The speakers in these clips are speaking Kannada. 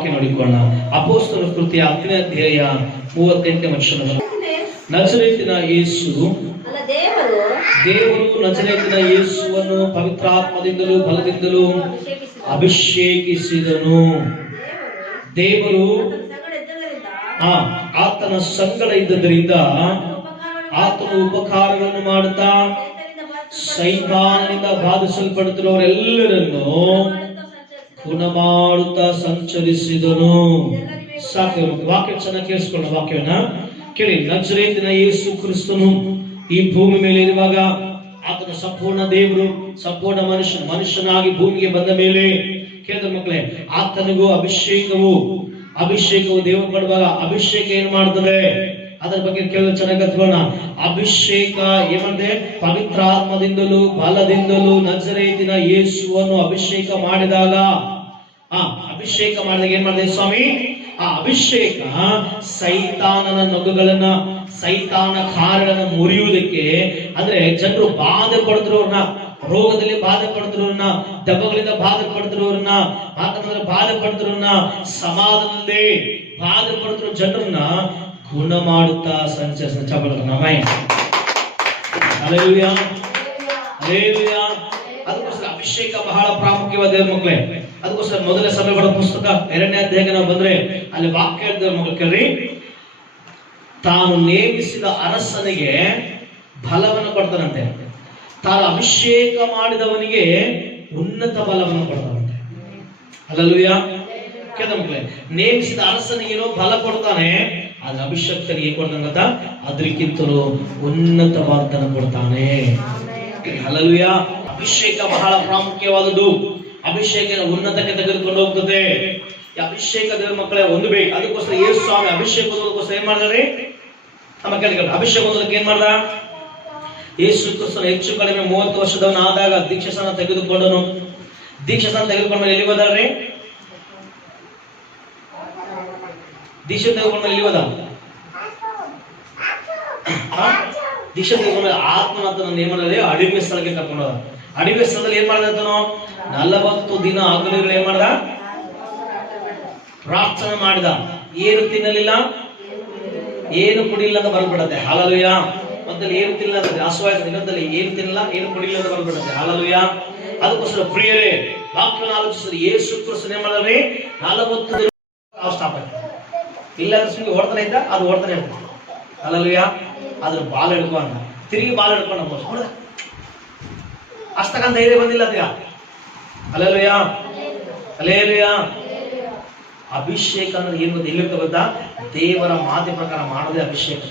ವಾಕ್ಯ ನೋಡಿಕೊಳ್ಳೋಣ. ಅಪೊಸ್ತಲರ ಕೃತ್ಯ 10ನೇ ಅಧ್ಯಾಯ 38ನೇ ವಚನ. ನಜರೇತಿನ ಯೇಸು, ದೇವರು ನಜರೇತಿನ ಯೇಸುವನ್ನು ಪವಿತ್ರಾತ್ಮದಿಂದಲೂ ಬಲದಿಂದಲೂ ಅಭಿಷೇಕಿಸಿದನು. ದೇವರು ಆತನ ಸಂಗಡ ಇದ್ದದರಿಂದ ಆತನು ಉಪಕಾರಗಳನ್ನು ಮಾಡುತ್ತಾ ಸೈತಾನನಿಂದ ಬಾಧಿಸಲ್ಪಡುತ್ತಿರುವವರೆಲ್ಲರನ್ನು ಗುಣ ಮಾಡುತ್ತಾ ಸಂಚರಿಸಿದನು. ಸಾಕು, ವಾಕ್ಯ ಚೆನ್ನಾಗಿ ಕೇಳಿಸ್ಕೊಳ್ಳ. ವಾಕ್ಯವನ್ನ ಕೇಳಿ. ನಜರೇತಿನ ಯೇಸು ಕ್ರಿಸ್ತನು ಈ ಭೂಮಿ ಮೇಲೆ ಇರುವಾಗ ಆತನು ಸಂಪೂರ್ಣ ದೇವರು, ಸಂಪೂರ್ಣ ಮನುಷ್ಯನಾಗಿ ಭೂಮಿಗೆ ಬಂದ ಮೇಲೆ ಕೇಳಿದ ಮಕ್ಕಳೇ, ಆತನಿಗೂ ಅಭಿಷೇಕವು ದೇವರು ಕೊಡುವಾಗ ಅಭಿಷೇಕ ಏನ್ ಮಾಡ್ತದೆ ಅದರ ಬಗ್ಗೆ ಕೇಳಲು ಚೆನ್ನಾಗಿ ಕಲ್ತ್ಕೊಳ್ಳೋಣ. ಅಭಿಷೇಕ ಏನ್ ಮಾಡಿದೆ? ಪವಿತ್ರಾತ್ಮದಿಂದಲೂ ಬಲದಿಂದಲೂ ನಜರೇತಿನ ಯೇಸುವನ್ನು ಅಭಿಷೇಕ ಮಾಡಿದಾಗ ಏನ್ ಮಾಡಿದೆ ಸ್ವಾಮಿ? ಆ ಅಭಿಷೇಕ ಸೈತಾನನ ನೊಗಗಳನ್ನ, ಸೈತಾನ ಕಾರ್ಯಗಳನ್ನ ಮುರಿಯುವುದಕ್ಕೆ, ಅಂದ್ರೆ ಜನರು ಬಾಧೆ ಪಡ್ತಿರೋರ್ನ, ರೋಗದಲ್ಲಿ ಬಾಧೆ ಪಡ್ತಿರೋರ್ನ, ದೆವ್ವಗಳಿಂದ ಬಾಧೆ ಪಡ್ತಿರೋರ್ನ, ಆತನದಲ್ಲಿ ಬಾಧೆ ಪಡ್ತಿರೋರ್ನ, ಸಮಾಧಾನದಲ್ಲಿ ಬಾಧೆ ಪಡ್ತಿರೋ ಜನರನ್ನ ಗುಣ ಮಾಡುತ್ತಾ ಸಂಚರಿಸಿದ. ಅದಕ್ಕೋಸ್ಕರ ಅಭಿಷೇಕ ಬಹಳ ಪ್ರಾಮುಖ್ಯವಾದ ಮಕ್ಕಳೇ. ಅದಕ್ಕೋಸ್ಕರ ಮೊದಲನೇ ಸಭೆಗಳ ಪುಸ್ತಕ 2ನೇ ಅಧ್ಯಾಯಕ್ಕೆ ನಾವು ಬಂದ್ರೆ ಅಲ್ಲಿ ವಾಕ್ಯ ಹೇಳ್ತಾರೆ ಮಕ್ಕಳು ಕೇಳ್ರಿ. ತಾನು ನೇಮಿಸಿದ ಅರಸನಿಗೆ ಬಲವನ್ನು ಕೊಡ್ತಾನಂತೆ. ತಾನು ಅಭಿಷೇಕ ಮಾಡಿದವನಿಗೆ ಉನ್ನತ ಬಲವನ್ನು ಕೊಡ್ತಾನಂತೆ. ಹಲ್ಲೆಲೂಯಾ. ಕೇಳ್ದ ಮಕ್ಕಳೇ, ನೇಮಿಸಿದ ಅರಸನಿಗೇನೋ ಬಲ ಕೊಡ್ತಾನೆ, ಆದ್ರೆ ಅಭಿಷೇಕನಿಗೆ ಏನ್ ಕೊಡ್ತಾನೆ ಗೊತ್ತಾ? ಅದಕ್ಕಿಂತಲೂ ಉನ್ನತವಾದನ್ನು ಕೊಡ್ತಾನೆ. ಹಲ್ಲೆಲೂಯಾ. ಅಭಿಷೇಕ ಬಹಳ ಪ್ರಾಮುಖ್ಯವಾದದ್ದು. ಅಭಿಷೇಕ ಉನ್ನತಕ್ಕೆ ತೆಗೆದುಕೊಂಡು ಹೋಗ್ತದೆ. ಅಭಿಷೇಕ ದೇವರ ಮಕ್ಕಳೇ ಹೊಂದಬೇಕು. ಅದಕ್ಕೋಸ್ಕರ ಯೇಸು ಸ್ವಾಮಿ ಅಭಿಷೇಕ ಹೊಂದೋದಕ್ಕೋಸ್ಕರ ಏನ್ ಮಾಡಿದಾರೆ? ನಮ್ಮ ಕೇಳಿಕೊಳ್ಳಿ. ಅಭಿಷೇಕ ಹೊಂದೋದಕ್ಕೆ ಏನ್ ಮಾಡ್ದ? ಯೇಸು ಕ್ರಿಸ್ತನು ಹೆಚ್ಚು ಕಡಿಮೆ 30 ವರ್ಷದವನಾದಾಗ ದೀಕ್ಷಾಸ್ನಾನ ತೆಗೆದುಕೊಂಡನು. ದೀಕ್ಷಾಸ್ನಾನ ತೆಗೆದುಕೊಂಡ ಮೇಲೆ ಎಲ್ಲಿ ಹೋದಾರ್ರಿ? ದೀಕ್ಷೆ ತೆಗೆದುಕೊಂಡ ಮೇಲೆ ಎಲ್ಲಿ ಹೋದ? ದೀಕ್ಷೆ ತೆಗೆದುಕೊಂಡ ಆತ್ಮನಾಥನ ಏನ್ ಮಾಡಿದ್ರೆ ಅಡಿಮೆ ಸ್ಥಳಕ್ಕೆ ಕರ್ಕೊಂಡು ಹೋದ. ಅಡಿಮೆ ಸ್ಥಳದಲ್ಲಿ ಏನ್ ಮಾಡಿದನು? 40 ದಿನ ಹಗಲಿರುಳು ಏನ್ ಮಾಡ್ದ? ಪ್ರಾರ್ಥನೆ ಮಾಡಿದ. ಏನು ತಿನ್ನಲಿಲ್ಲ, ಏನು ಕುಡಿಲಿಲ್ಲ ಅಂತ ಬರ್ಬಿಡತ್ತೆ. ಹಲ್ಲೆಲೂಯಾ. ಮೊದಲು ಏನು ತಿನ್ನಲ್ಲ, ಹಸುವಾದ ದಿನದಲ್ಲಿ ಏನು ತಿನ್ನಲ್ಲ, ಏನು ಕುಡಿಲಿಲ್ಲ ಅಂತ ಬರ್ಬಿಡತ್ತೆ. ಹಲ್ಲೆಲೂಯಾ. ಅದಕ್ಕೋಸ್ಕರ ಪ್ರಿಯರೇ, ವಾಕ್ಯವನ್ನು ಆಲೋಚಿಸಿದ್ರೆ ಯೇಸು ಕ್ರಿಸ್ತನು ಏನ್ ಮಾಡಿದ್ರಿ? 40 ದಿನ ಸ್ಟಾಪ್ ಆಯ್ತು. ಇಲ್ಲ ಸುಮ್ಮನೆ ಓಡ್ತಾನೆ ಇದ್ದ, ಅದು ಓಡ್ತಾನೆ ಇರ್ತ. ಹಲ್ಲೆಲೂಯಾ. ಅದ್ರ ಬಾಲ್ ಹಿಡ್ಕೊಂಡ, ತಿರುಗಿ ಬಾಲ್ ಹಿಡ್ಕೊಂಡ ಹೊಡೆದ. ಅಷ್ಟಕ್ಕಂತ ಧೈರ್ಯ ಬಂದಿಲ್ಲ ಅದೀಗ. ಹಲ್ಲೆಲೂಯಾ. ಹಲ್ಲೆಲೂಯಾ. ಅಭಿಷೇಕ ಅಂದ್ರೆ ಏನು ಗೊತ್ತಾ? ಎಲ್ಲಿ ಗೊತ್ತಾ? ದೇವರ ಮಾತಿನ ಪ್ರಕಾರ ಮಾಡೋದೇ ಅಭಿಷೇಕ.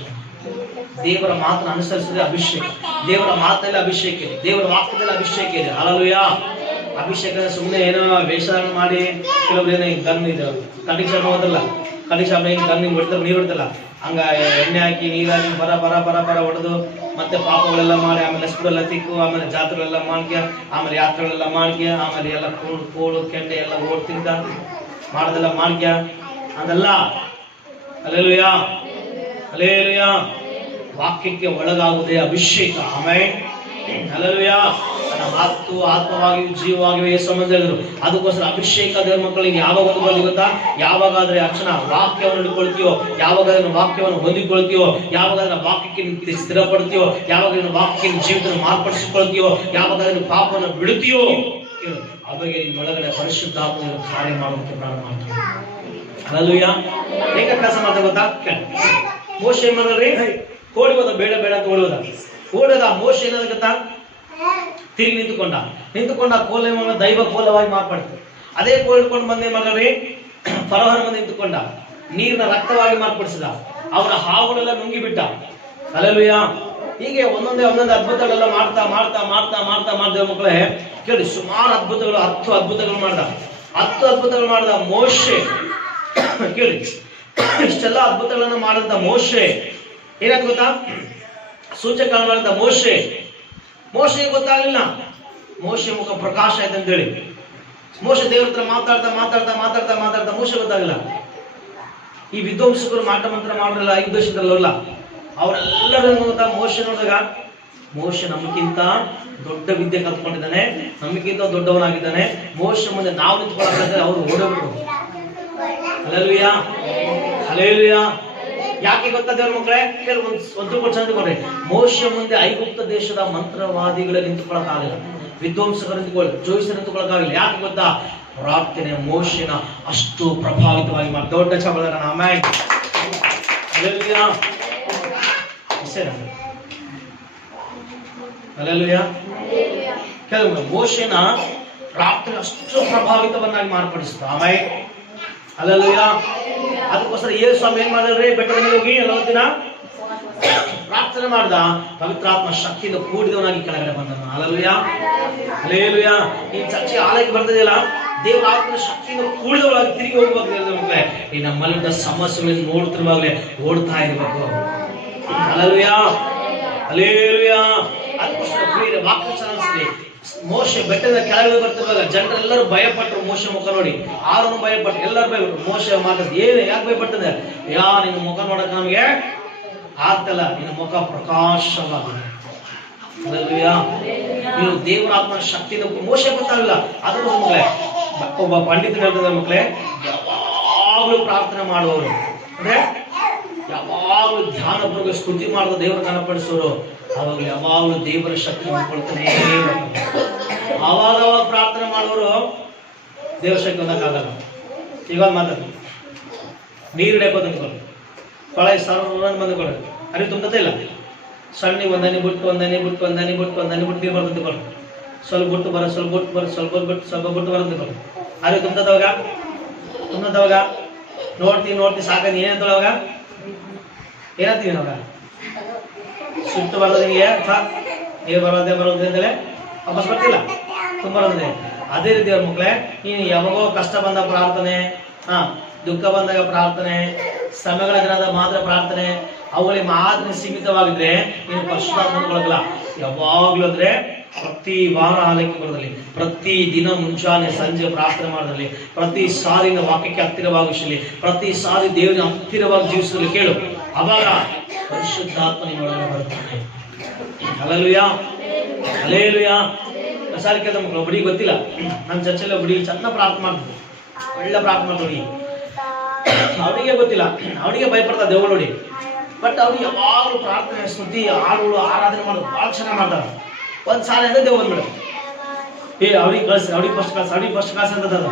ದೇವರ ಮಾತನ್ನು ಅನುಸರಿಸಿದ್ರೆ ಅಭಿಷೇಕ. ದೇವರ ಮಾತಲ್ಲಿ ಅಭಿಷೇಕ ಇದೆ, ದೇವರ ವಾಕ್ಯದಲ್ಲಿ ಅಭಿಷೇಕ ಇದೆ. ಹಲ್ಲೆಲೂಯಾ. ಅಭಿಷೇಕ ಸುಮ್ಮನೆ ಏನೋ ವೇಷಧಾರಣೆ ಮಾಡಿ ಕೆಲವರು ಏನೋ ಗನ್ ಇದೆ ಕಟಿಂಗ್ ಶಾಪ್ ಹೋದಲ್ಲ, ಕಟಿಂಗ್ ಶಾಪ್ ಗನ್ ಹೊಡಿತಾರೆ, ನೀರು ಹೊಡ್ತಲ್ಲ, ಹಂಗ ಎಣ್ಣೆ ಹಾಕಿ ನೀರು ಹಾಕಿ ಬರ ಬರ ಬರ ಬರ ಹೊಡೆದು ಮತ್ತೆ ಪಾಪಗಳೆಲ್ಲ ಮಾಡಿ ಆಮೇಲೆ ಸ್ಕೂಲೆಲ್ಲ ತಿಕ್ಕು, ಆಮೇಲೆ ಜಾತ್ರೆಗಳೆಲ್ಲ ಮಾಡ್ಕ, ಆಮೇಲೆ ಯಾತ್ರೆಗಳೆಲ್ಲ ಮಾಡ್ಕ, ಆಮೇಲೆ ಎಲ್ಲ ಕೋಳು ಕೆಂಡೆ ಎಲ್ಲ ಓಡ್ ತಿಂತ ಮಾಡೋದೆಲ್ಲ ಮಾಡ್ಕ ಅದೆಲ್ಲ. ಹಲ್ಲೆಲೂಯಾ. ಹಲ್ಲೆಲೂಯಾ. ವಾಕ್ಯಕ್ಕೆ ಒಳಗಾಗುವುದೇ ಅಭಿಷೇಕ. ಆಮೇಲೆ ಹಲ್ಲೆಲೂಯಾ. ಮಾತು ಆತ್ಮವಾಗಿಯೂ ಜೀವವಾಗಿಯೂ ಸಂಬಂಧ ಹೇಳಿದ್ರು. ಅದಕ್ಕೋಸ್ಕರ ಅಭಿಷೇಕ ದೇವರ ಮಕ್ಕಳಿಗೆ ಯಾವಾಗ ಹೊಂದಿಕೊಳ್ಳಿ ಗೊತ್ತಾ? ಯಾವಾಗಾದ್ರೆ ಅಕ್ಷಣ ವಾಕ್ಯವನ್ನು ಹಿಡ್ಕೊಳ್ತೀಯೋ, ಯಾವಾಗಾದ್ರೆ ವಾಕ್ಯವನ್ನು ಹೊಂದಿಕೊಳ್ತೀಯೋ, ಯಾವಾಗಾದ್ರೆ ವಾಕ್ಯಕ್ಕೆ ಸ್ಥಿರಪಡ್ತೀಯೋ, ಯಾವಾಗ ವಾಕ್ಯಕ್ಕೆ ಜೀವಿತ ಮಾರ್ಪಡಿಸಿಕೊಳ್ತೀಯೋ, ಯಾವಾಗಾದ್ರೆ ಪಾಪವನ್ನು ಬಿಡುತ್ತೀಯೋ, ಅವಾಗ ನಿನ್ನೊಳಗಡೆ ಪರಿಶುದ್ಧಾತ್ಮನ ಕಾರ್ಯ ಮಾಡುವಂತೆ ಪ್ರಾರಂಭ ಮಾಡ್ತೀವಿ. ಹಲ್ಲೆಲೂಯಾ. ಹೇಗೆ ಕೆಲಸ ಮಾಡ್ತಾ ಗೊತ್ತಾ? ಮೋಶೆ ಏನ್ ಮಾಡಿದ್ರಿ? ಓಡಿ ಹೋದ, ಬೇಡ ಬೇಡ ಅಂತ ಓಡಿ ಹೋದ. ಮೋಶೆ ಏನಾದ ಗೊತ್ತಾ? ತಿರುಗಿ ನಿಂತುಕೊಂಡ ಕೋಲ ದೈವ ಕೋಲವಾಗಿ ಮಾರ್ಪಡ್ತು. ಅದೇ ಕೋಲ್ ಹಿಡ್ಕೊಂಡು ಬಂದೇ ಮಾಡ್ರಿ ಫರೋಹನ ಮುಂದೆ ನಿಂತುಕೊಂಡ, ನೀರಿನ ರಕ್ತವಾಗಿ ಮಾರ್ಪಡಿಸಿದ, ಅವರ ಹಾವುಗಳೆಲ್ಲ ನುಂಗಿಬಿಟ್ಟ. ಹಲ್ಲೆಲೂಯಾ. ಹೀಗೆ ಒಂದೊಂದೇ ಅದ್ಭುತಗಳೆಲ್ಲ ಮಾಡ್ತಾ ಮಾಡ್ತಾ ಮಾಡ್ತಾ ಮಾಡ್ತಾ ಮಾಡ್ದೇವ ಮಕ್ಕಳೇ ಕೇಳಿ. ಸುಮಾರು ಅದ್ಭುತಗಳು, 10 ಅದ್ಭುತಗಳು ಮಾಡ್ದ ಮೋಶೆ. ಕೇಳಿ, ಇಷ್ಟೆಲ್ಲ ಅದ್ಭುತಗಳನ್ನ ಮಾಡಿದ ಮೋಶೆ ಏನಾಯ್ತು ಗೊತ್ತಾ? ಸೂಚಕ ಮಾಡಿದ ಮೋಶೆಗೆ ಗೊತ್ತಾಗ್ಲಿಲ್ಲ. ಮೋಶೆ ಮುಖ ಪ್ರಕಾಶ ಆಯ್ತು ಅಂತ ಹೇಳಿ ಮೋಶೆ ದೇವ್ರ ಹತ್ರ ಮಾತಾಡ್ತಾ ಮಾತಾಡ್ತಾ ಮಾತಾಡ್ತಾ ಮಾತಾಡ್ತಾ ಮೋಶೆ ಗೊತ್ತಾಗಿಲ್ಲ. ಈ ವಿಧ್ವಂಸಕರು ಮಾಟ ಮಂತ್ರ ಮಾಡಲಿಲ್ಲ, ಐದು ದೇಶದಲ್ಲ, ಅವರೆಲ್ಲರೂ ಮೋಶೆ ನೋಡಿದಾಗ ಮೋಶೆ ನಮಗಿಂತ ದೊಡ್ಡ ವಿದ್ಯೆ ಕಲ್ತ್ಕೊಂಡಿದ್ದಾನೆ, ನಮಗಿಂತ ದೊಡ್ಡವನಾಗಿದ್ದಾನೆ. ಮೋಶೆ ಮುಂದೆ ನಾವು ನಿಂತ್ಕೊಳ್ಳೋದ್ರೆ ಅವರು ಓಡೋಗ್ಬಿಟ್ಟು ಹಲ್ಲೆಲೂಯಾ, ಹಲ್ಲೆಲೂಯಾ. ಯಾಕೆ ಗೊತ್ತಾ ದೇವರ ಮಕ್ಕಳೇ? ಒಂದು ಕೊಡ್ರಿ. ಮೋಶೆ ಮುಂದೆ ಐಗುಪ್ತ ದೇಶದ ಮಂತ್ರವಾದಿಗಳು ನಿಂತುಕೊಳ್ಳಕ್ಕಾಗಲಿಲ್ಲ, ವಿದ್ವಾಂಸಕರು ನಿಂತುಕೊಳ್ಳಿ, ಜೋಯಿಸರು ನಿಂತುಕೊಳ್ಳಕ್ಕಾಗಲಿಲ್ಲ. ಯಾಕೆ ಗೊತ್ತಾ? ಪ್ರಾರ್ಥನೆ ಮೋಶೆನ ಅಷ್ಟು ಪ್ರಭಾವಿತವಾಗಿ ಮಾಡಿ. ದೊಡ್ಡ ಚಬಲ ಆಮೆನ್. Hallelujah, hallelujah. ಕೆಲವು ಮೋಶೆನ ಪ್ರಾರ್ಥನೆ ಅಷ್ಟು ಪ್ರಭಾವಿತವನ್ನಾಗಿ ಮಾರ್ಪಡಿಸಿತು. Amen, hallelujah. ಅದಕ್ಕೋಸ್ಕರ ಯೇಸು ಸ್ವಾಮಿ ಏನ್ ಮಾಡಿದ್ರಿ? ಬೆಟ್ಟದ ಮೇಲೆ ಹೋಗಿ 40 ದಿನ ಪ್ರಾರ್ಥನೆ ಮಾಡ್ದ. ಪವಿತ್ರಾತ್ಮ ಶಕ್ತಿಯಿಂದ ಕೂಡಿದವನಾಗಿ ಕೆಳಗಡೆ ಬಂದನು. Hallelujah, hallelujah. ಈ ಚರ್ಚೆ ಆಲಯಕ್ಕೆ ಬರ್ತದೆಯಲ್ಲ, ದೇವರ ಆತ್ಮನ ಶಕ್ತಿಯಿಂದ ಕೂಡಿದವಳಾಗಿ ತಿರುಗಿ ಹೋಗ್ಬೇಕು. ಈ ನಮ್ಮಲ್ಲಿದ್ದ ಸಮಸ್ಯೆಗಳನ್ನು ನೋಡ್ತಿರುವಾಗಲೇ ಓಡ್ತಾ ಇರ್ಬೇಕು. Hallelujah, hallelujah. ಅದಕ್ಕೋಸ್ಕರ ಪ್ರಿಯರೇ, ವಾಕ್ಯ ಚಾಲಿಸಲಿ. ಮೋಶೆ ಬೆಟ್ಟದ ಕೆಳಗೆ ಬರ್ತಿರುವಾಗ ಜನರೆಲ್ಲರೂ ಭಯಪಟ್ಟರು. ಮೋಶೆ ಮುಖ ನೋಡಿ ಆರೋನು ಭಯಪಟ್ಟು, ಎಲ್ಲರೂ ಭಯಪಟ್ಟರು. ಮೋಶೆ ಮಾತಾಡ್ಸಿ, ಏನು ಯಾಕೆ ಭಯಪಡ್ತದೆ? ನಿನ್ನ ಮುಖ ನೋಡಕ್ಕೆ ನಮಗೆ ಆಗ್ತಲ್ಲ, ನಿನ್ನ ಮುಖ ಪ್ರಕಾಶವಾಗಿದೆ. ಹಲ್ಲೆಲೂಯಾ. ನೀನು ದೇವರ ಆತ್ಮನ ಶಕ್ತಿಯಿಂದ ಮೋಶೆ ಗೊತ್ತಾಗಲಿಲ್ಲ. ಅದರ ಮಕ್ಕಳೇ, ಒಬ್ಬ ಪಂಡಿತರು ಹೇಳ್ತಿದ್ದಾರೆ ಮಕ್ಕಳೇ, ಯಾವಾಗಲೂ ಪ್ರಾರ್ಥನೆ ಮಾಡುವವರು ಅಂದ್ರೆ ಯಾವಾಗಲೂ ಧ್ಯಾನಪೂರ್ವಕ ಸ್ತುತಿ ಮಾಡಿದ ದೇವರ ಕನಪಡಿಸೋರು ಅವಾಗಲೂ ಯಾವಾಗಲೂ ದೇವರ ಶಕ್ತಿ ಹೊಂದ್ಕೊಳ್ತಾನೆ. ಆವಾಗ ಪ್ರಾರ್ಥನೆ ಮಾಡುವರು ದೇವರ ಶಕ್ತಿ ಹೊಂದಕ್ಕಾಗಲ್ಲ. ಇವಾಗ ಮಾತಾಡ್ತೀವಿ, ನೀರು ಹಿಡಿಯಕೋದು ನಿಂತ್ಕೊಳ್ಳಿ, ಕೊಳೆ ಸರ್ವನ್ ಬಂದುಕೊಳ್ಳಿ, ಅರಿವು ತುಂಬತ್ತೆ ಇಲ್ಲ. ಸಣ್ಣ ಒಂದನಿ ಬಿಟ್ಟು ನೀರು ಬರ್ತಂತ ಸ್ವಲ್ಪ ಬಿಟ್ಟು ಬರ, ಸ್ವಲ್ಪ ಬಿಟ್ಟು ಬರ, ಸ್ವಲ್ಪ ಬಿಟ್ಟು ಬರಂತ ಅರಿವು ತುಂಬತ್ತವಾಗ ನೋಡ್ತೀವಿ ಸಾಕಂದು ಏನಂತವಾಗ ಏನಂತೀವಿ ನಾವಾಗ ಸುಟ್ಟು ಬರೋದು ನಿಮಗೆ ನೀರು ಬರೋದೇ ಅಂತಲೇ ವಾಪಸ್ ಬರ್ತಿಲ್ಲ, ತುಂಬ ಬರೋದೇ. ಅದೇ ರೀತಿ ಅವ್ರ ಮಕ್ಕಳೇ, ನೀನು ಯಾವಾಗೋ ಕಷ್ಟ ಬಂದ ಪ್ರಾರ್ಥನೆ, ದುಃಖ ಬಂದಾಗ ಪ್ರಾರ್ಥನೆ, ಶ್ರಮೆಗಳ ದಿನದ ಮಾತ್ರ ಪ್ರಾರ್ಥನೆ, ಅವುಗಳಿಗೆ ಮಾತ್ರ ಸೀಮಿತವಾಗಿದ್ರೆ ನೀನು ಪರಿಶುದ್ಧಾತ್ಮ ಹೊಂದಿಕೊಳ್ಳಲ್ಲ. ಯಾವಾಗ್ಲೂ ಅಂದ್ರೆ ಪ್ರತಿ ವಾರ ಆಲಯಕ್ಕೆ ಬರೋದ್ರಲ್ಲಿ, ಪ್ರತಿ ದಿನ ಮುಂಚಾನೆ ಸಂಜೆ ಪ್ರಾರ್ಥನೆ ಮಾಡೋದ್ರಲ್ಲಿ, ಪ್ರತಿ ಸಾರಿನ ವಾಕ್ಯಕ್ಕೆ ಹತ್ತಿರವಾಗಿಸಲಿ, ಪ್ರತಿ ಸಾರಿ ದೇವರಿಗೆ ಹತ್ತಿರವಾಗಿ ಜೀವಿಸಲಿ ಕೇಳು. ಅವಾಗ ಪರಿಶುದ್ಧಾತ್ಮ ನಿಮ್ಮೊಳಗೆ ಬರುತ್ತಾನೆ. Hallelujah, hallelujah. ಸಾಲಿಕೆ ಮಕ್ಕಳು ಬಡಿ ಗೊತ್ತಿಲ್ಲ, ನಮ್ಮ ಚರ್ಚೆಲ್ಲ ಬಡಿ ಚೆನ್ನಾಗಿ ಪ್ರಾರ್ಥನೆ ಮಾಡ್ತಿದ್ವಿ, ಒಳ್ಳೆ ಪ್ರಾರ್ಥನೆ ಮಾಡ್ತೀವಿ. ಅವನಿಗೆ ಗೊತ್ತಿಲ್ಲ, ಅವನಿಗೆ ಭಯಪಡ್ತಾ ದೇವಗಳು ನೋಡಿ. ಬಟ್ ಅವ್ರಿಗೆ ಯಾವಾಗಲೂ ಪ್ರಾರ್ಥನೆ, ಸ್ತುತಿ, ಹಾಡುಗಳು, ಆರಾಧನೆ ಮಾಡೋದು ಭಾಳ ಚೆನ್ನಾಗಿ ಮಾಡ್ತಾರೆ. ಒಂದು ಸಾಲ ಅಂದ್ರೆ ದೇವ್ ಬಂದ್ಬಿಡ, ಅವ್ರಿಗೆ ಕಳ್ಸಿ, ಅವ್ರಿಗೆ ಫಸ್ಟ್ ಕಾಸು ಅಂತದ.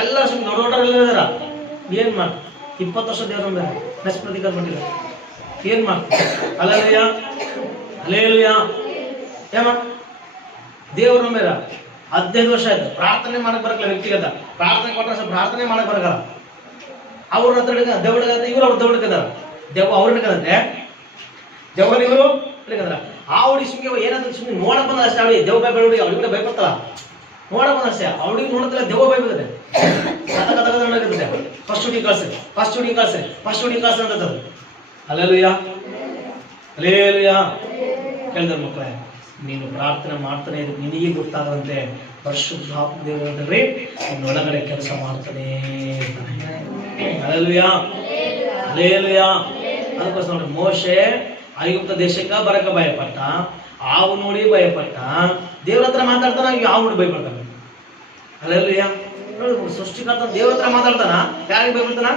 ಎಲ್ಲ ಸುಮ್ಮನೆ ದೊಡ್ಡವರೆಲ್ಲ ಇದಾರ. ಏನ್ ಮಾಡ 20 ವರ್ಷ ದೇವ್ರ ಮೇಲೆ ನೆಕ್ಸ್ಟ್ ಪ್ರತಿಕಾರ ಮಾಡಿಲ್ಲ, ಏನ್ ಮಾಡ್ತಾರೆ? Hallelujah, hallelujah. ಏಮ ದೇವ್ರ ಮೇಲೆ 15 ವರ್ಷ ಆಯ್ತು ಪ್ರಾರ್ಥನೆ ಮಾಡಕ್ ಬರಕಲ್ಲ. ವ್ಯಕ್ತಿಗತ ಪ್ರಾರ್ಥನೆ ಕೊಟ್ಟರೆ ಪ್ರಾರ್ಥನೆ ಮಾಡಕ್ ಬರಕಲ್ಲ. ಅವ್ರ ಹತ್ರ ದೆವ್ವ ಇವ್ರು ಅವ್ರ ದೆವ್ವ ಹಿಡ್ಕದಾರ, ದೆವ್ವ ಅವ್ರು ಹಿಡ್ಕದಂತೆ, ದೆವ್ವನ ಇವರು ಹಿಡ್ಕಂದ್ರ. ಆ ಹುಡುಗಿ ಸುಮ್ಗೆ ಏನಾದ್ರು ಸುಮ್ಮನೆ ನೋಡಕ್ ಬಂದ ಅಷ್ಟೇ. ಅವಳಿಗೆ ದೆವ್ವ ಭಯ ಹುಡುಗಿ, ಅವಳಿಗೆ ಕೂಡ ಭಯಪಡ್ತಾಳ, ನೋಡಕ್ ಬಂದ ಅಷ್ಟೇ. ಅವಳಿಗೆ ನೋಡಿದ್ರೆ ದೆವ್ವ ಭಯ ಬರ್ತದೆ, ಕತೆ ಫಸ್ಟ್ ಹುಡುಗಿ ಕಳ್ಸಿ ಅಂತದ. Hallelujah, hallelujah. ಕೇಳಿದ್ರ ಮಕ್ಕಳೇ, ನೀನು ಪ್ರಾರ್ಥನೆ ಮಾಡ್ತಾನೆ ಇದು ನಿನಗೆ ಗೊತ್ತಾಗದಂತೆ ಪರಿಶುದ್ಧಾತ್ಮ ದೇವರಲ್ಲಿ ನಿನ್ನೊಳಗಡೆ ಕೆಲಸ ಮಾಡ್ತಾನೆ. Hallelujah, hallelujah. ಅದಕ್ಕೋಸ್ಕರ ನೋಡಿ, ಮೋಶೆ ಐಗುಪ್ತ ದೇಶಕ್ಕೆ ಬರಕ ಭಯಪಟ್ಟ, ಹಾವು ನೋಡಿ ಭಯಪಟ್ಟ, ದೇವ್ರ ಹತ್ರ ಮಾತಾಡ್ತಾನ, ಹಾವು ನೋಡಿ ಭಯಪಡ್ತಾನೆ. ಹಲ್ಲೆಲೂಯಾ. ನೋಡಿ, ಸೃಷ್ಟಿಕರ್ತ ದೇವ್ರ ಹತ್ರ ಮಾತಾಡ್ತಾನ, ಯಾರಿಗೆ ಭಯಪಡ್ತಾನ?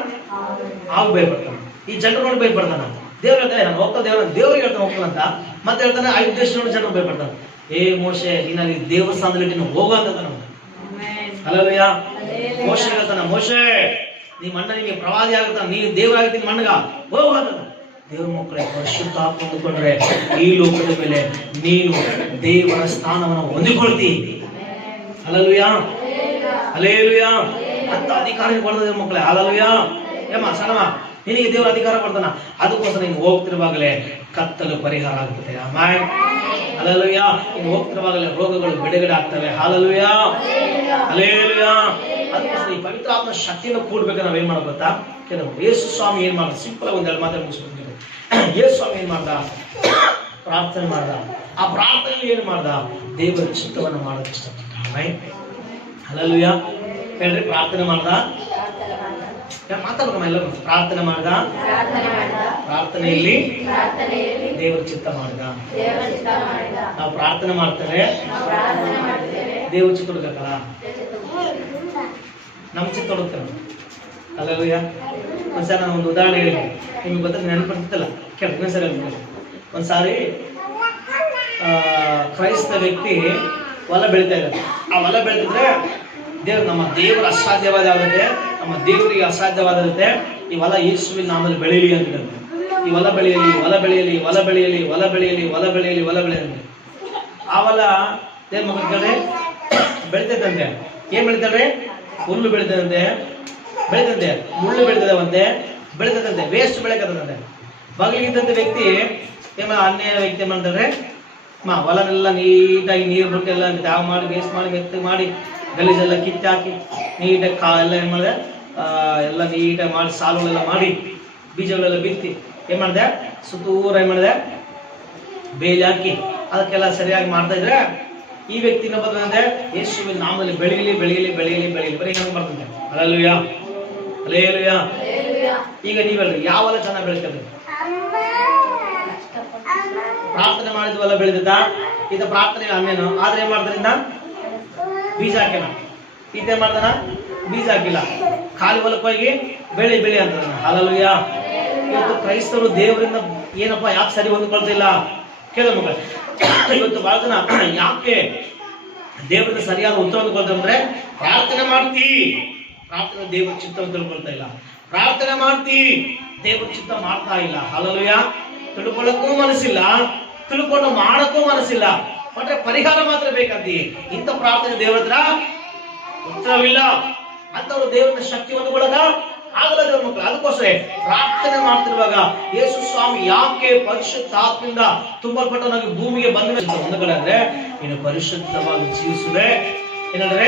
ಹಾವು ಭಯಪಡ್ತಾನ. ಈ ಜನರು ನೋಡಿ ಭಯಪಡ್ತಾನ. ದೇವ್ರ ಹೇಳ್ತಾನೆ ನಾನು ಹೋಗ್ತಾ ದೇವ್ರಿಗೆ ಹೇಳ್ತಾನೆ ಹೋಗ್ತಾನಂತ, ಮತ್ತೆ ಹೇಳ್ತಾನೆ ಐದು ದೇಶ ನೋಡಿ ಜನರು ಭಯಪಡ್ತಾನೆ. ಮೋಶೆ ನೀನು ದೇವಸ್ಥಾನದಲ್ಲಿ ನೀನು ಹೋಗೋ ಅಂತ ನಮ್ಗೆ. ಹಲ್ಲೆಲೂಯಾ. ಮೋಶೆ ಹೇಳ್ತಾನ, ಮೋಶೆ ನಿಮ್ಮ ಅಣ್ಣ ನಿಮಗೆ ಪ್ರವಾದಿ ಆಗುತ್ತಾನ, ನೀನು ದೇವರಾಗ್ತೀನಿ ಮಣ್ಣಗ ಹೋಗೋ ಅಂತ. ದೇವ್ರ ಮಕ್ಕಳೇ, ಪರಿಶುದ್ಧಾತ್ಮ ಹೊಂದಿಕೊಂಡ್ರೆ ಈ ಲೋಕದ ಮೇಲೆ ನೀನು ದೇವರ ಸ್ಥಾನವನ್ನು ಹೊಂದಿಕೊಳ್ತಿ. Hallelujah, hallelujah. ಅಂತ ಅಧಿಕಾರ ಕೊಡ್ತದೆ ಮಕ್ಕಳೇ. ಹಲ್ಲೆಲೂಯಾ. ಸಣ್ಣಮ್ಮ ನಿನಗೆ ದೇವರ ಅಧಿಕಾರ ಕೊಡ್ತಾನ. ಅದಕ್ಕೋಸ್ಕರ ನೀನು ಹೋಗ್ತಿರುವಾಗಲೇ ಕತ್ತಲು ಪರಿಹಾರ ಆಗ್ತದೆ. ಆಮೆನ್. ಹಲ್ಲೆಲೂಯಾ. ನೀನು ಹೋಗ್ತಿರುವಾಗಲೇ ರೋಗಗಳು ಬಿಡುಗಡೆ ಆಗ್ತವೆ. Hallelujah, hallelujah. ಅದಕ್ಕೋಸ್ಕರ ಈ ಪವಿತ್ರಾತ್ಮ ಶಕ್ತಿಯನ್ನು ಕೂಡ್ಬೇಕು. ನಾವೇನ್ ಮಾಡೋದು ಗೊತ್ತಾ? ಕೆಲವು ಯೇಸು ಸ್ವಾಮಿ ಏನ್ ಮಾಡ್ದ? ಸಿಂಪಲ್ ಆಗಿ ಒಂದೆರಡು ಮಾತಾಡಿ ಮುಗಿಸ್ಬಿಡ್ತೀವಿ. ಯೇಸು ಸ್ವಾಮಿ ಏನ್ ಮಾಡ್ದ? ಪ್ರಾರ್ಥನೆ ಮಾಡ್ದ. ಆ ಪ್ರಾರ್ಥನೆಯಲ್ಲಿ ಏನ್ ಮಾಡ್ದ? ದೇವರ ಚಿತ್ತವನ್ನು ಮಾಡೋಕೆ ಇಷ್ಟಪಟ್ಟ. ಆಮೆನ್. ಹಲ್ಲೆಲೂಯಾ. ಹೇಳ್ರಿ, ಪ್ರಾರ್ಥನೆ ಮಾಡ್ದ. ಮಾತಾಡ್ಬೇಕಮ್ಮ ಎಲ್ಲರೂ. ಪ್ರಾರ್ಥನೆ ಮಾಡ್ದ, ಪ್ರಾರ್ಥನೆಯಲ್ಲಿ ದೇವರ ಚಿತ್ತ ಮಾಡ್ದ. ನಾವು ಪ್ರಾರ್ಥನೆ ಮಾಡ್ತೇವೆ, ದೇವರ ಚಿತ್ತ ಹುಡುಕಲ್ಲ, ನಮ್ಮ ಚಿತ್ತ ಹುಡುಕ್ತೇವೆ. ಅಲ್ಲೂಯ್ಯ. ಒಂದ್ಸಾರಿ ನಾನು ಒಂದು ಉದಾಹರಣೆ ಹೇಳಿ ನಿಮ್ಗೆ ಗೊತ್ತಿಲ್ಲ, ನೆನಪಿರ್ತಲ್ಲ ಕೇಳಿ. ಒಂದ್ಸರಿ ಒಂದ್ಸಾರಿ ಕ್ರೈಸ್ತ ವ್ಯಕ್ತಿ ಹೊಲ ಬೆಳಿತಾ ಇದ್ದಾರೆ. ಆ ಹೊಲ ಬೆಳೆದಿದ್ರೆ ನಮ್ಮ ದೇವರ ಅಸಾಧ್ಯವಾದ ಯಾವುದಿದೆ, ನಮ್ಮ ದೇವರಿಗೆ ಅಸಾಧ್ಯವಾದಿರುತ್ತೆ. ಈ ಹೊಲ ಯೇಸುವಿನ ನಾಮದಲ್ಲಿ ಬೆಳೀಲಿ ಅಂತ. ಈ ಹೊಲ ಬೆಳೆಯಲಿ, ಹೊಲ ಬೆಳೆಯಲಿ, ಹೊಲ ಬೆಳೆಯಲಿ, ಹೊಲ ಬೆಳೆಯಲಿ, ಹೊಲ ಬೆಳೆಯಲಿ, ಹೊಲ ಬೆಳೆಯಲಿ. ಆ ಹೊಲ ಏನ್ ಮಕ್ಕಳ ಬೆಳಿತೈತಂತೆ. ಏನ್ ಬೆಳಿತಾರೆ? ಹುಲ್ಲು ಬೆಳಿತದಂತೆ, ಬೆಳಿತಂತೆ, ಮುಳ್ಳು ಬೆಳಿತದಂತೆ, ಬೆಳಿತದಂತೆ, ವೇಸ್ಟ್ ಬೆಳಕದಂತೆ. ಬಗಲಿಗಿದ್ದಂತ ವ್ಯಕ್ತಿ ಅನ್ಯ ವ್ಯಕ್ತಿ ಏನ್ ಮಾಡ್ತಾರೆ, ಹೊಲನೆಲ್ಲ ನೀಟಾಗಿ ನೀರು ಬಿಟ್ಟೆಲ್ಲ ತ್ಯಾವ ಮಾಡಿ, ವೇಸ್ಟ್ ಮಾಡಿ, ಮೆತ್ತಗೆ ಮಾಡಿ, ಗಲೀಜೆಲ್ಲ ಕಿತ್ತಾಕಿ ನೀಟಾಗಿ ಎಲ್ಲ ಏನ್ ಮಾಡಿದೆ, ಎಲ್ಲ ನೀಟಾಗಿ ಮಾಡಿ, ಸಾಲುಗಳೆಲ್ಲ ಮಾಡಿ, ಬೀಜಗಳೆಲ್ಲ ಬಿತ್ತಿ ಏನ್ ಮಾಡಿದೆ, ಸುತ್ತೂರ ಏನ್ ಮಾಡಿದೆ, ಬೇಲಿ ಹಾಕಿ ಅದಕ್ಕೆಲ್ಲ ಸರಿಯಾಗಿ ಮಾಡ್ತಾ ಇದ್ರೆ ಈ ವ್ಯಕ್ತಿನ ಬಂದಂತೆ ಯೇಸುವಿನ ನಾಮದಲ್ಲಿ ಬೆಳೆಯಲಿ, ಬೆಳೆಯಲಿ, ಬೆಳೆಯಲಿ, ಬೆಳೆಯಲಿ, ಬರೀ ಹೆಂಗ್ ಬರ್ತಂತೆ. Hallelujah, hallelujah. ಈಗ ನೀವ್ ಹೇಳ್ರಿ, ಯಾವೆಲ್ಲ ಚೆನ್ನಾಗಿ ಬೆಳಿತದೆ? ಪ್ರಾರ್ಥನೆ ಮಾಡಿದ ಹೊಲ ಬೆಳೆದಿದ್ದ. ಇದು ಪ್ರಾರ್ಥನೆ ಅನ್ನೇನು, ಆದ್ರೆ ಏನ್ ಮಾಡ್ತಾರಿಂದ ಬೀಜ ಹಾಕಿನ. ಈತ ಮಾಡ್ತಾನ, ಬೀಜ ಹಾಕಿಲ್ಲ, ಖಾಲಿ ಹೊಲಕ್ಕೆ ಹೋಗಿ ಬೆಳಿ ಬೆಳಿ ಅಂತ. ಹಲ್ಲೆಲೂಯ. ಇವತ್ತು ಕ್ರೈಸ್ತರು ದೇವರಿಂದ ಏನಪ್ಪಾ ಯಾಕೆ ಸರಿ ಹೊಂದ್ಕೊಳ್ತಿಲ್ಲ ಕೇಳ ಮಕ್ಕಳ. ಇವತ್ತು ಬಹಳ ಜನ ಯಾಕೆ ದೇವರಿಂದ ಸರಿಯಾದ ಉತ್ತರ ಹೊಂದ್ಕೊಳ್ತಾರೆ ಅಂದ್ರೆ, ಪ್ರಾರ್ಥನೆ ಮಾಡ್ತಿ, ಪ್ರಾರ್ಥನೆ ದೇವರ ಚಿತ್ತವನ್ನು ತಿಳ್ಕೊಳ್ತಾ ಇಲ್ಲ. ಪ್ರಾರ್ಥನೆ ಮಾಡ್ತಿ, ದೇವರ ಚಿತ್ತ ಮಾಡ್ತಾ ಇಲ್ಲ. ಹಲ್ಲೆಲೂಯ. ತಿಳ್ಕೊಳ್ಳಕ್ಕೂ ಮನಸ್ಸಿಲ್ಲ, ತಿಳ್ಕೊಂಡು ಮಾಡಕ್ಕೂ ಮನಸ್ಸಿಲ್ಲ, ಮತ್ತೆ ಪರಿಹಾರ ಮಾತ್ರ ಬೇಕಂತಿ. ಇಂಥ ಪ್ರಾರ್ಥನೆ ದೇವರ ಹತ್ರ ಉತ್ತರವಿಲ್ಲ. ಅಂತವ್ರು ದೇವರ ಶಕ್ತಿ ಹೊಂದ್ಕೊಳ್ಳಕ ಆಗಲ್ಲ ದೇವ್ರ ಮಕ್ಕಳು. ಅದಕ್ಕೋಸ್ಕರ ಪ್ರಾರ್ಥನೆ ಮಾಡ್ತಿರುವಾಗ ಯೇಸು ಸ್ವಾಮಿ ಯಾಕೆ ಪರಿಶುದ್ಧಾತ್ಮದಿಂದ ತುಂಬಲ್ಪಟ್ಟ ನನಗೆ ಭೂಮಿಗೆ ಬಂದ ಒಂದು ಕಡೆ ಅಂದ್ರೆ, ಇನ್ನು ಪರಿಶುದ್ಧವಾಗಿ ಜೀವಿಸುವೆ ಏನಂದ್ರೆ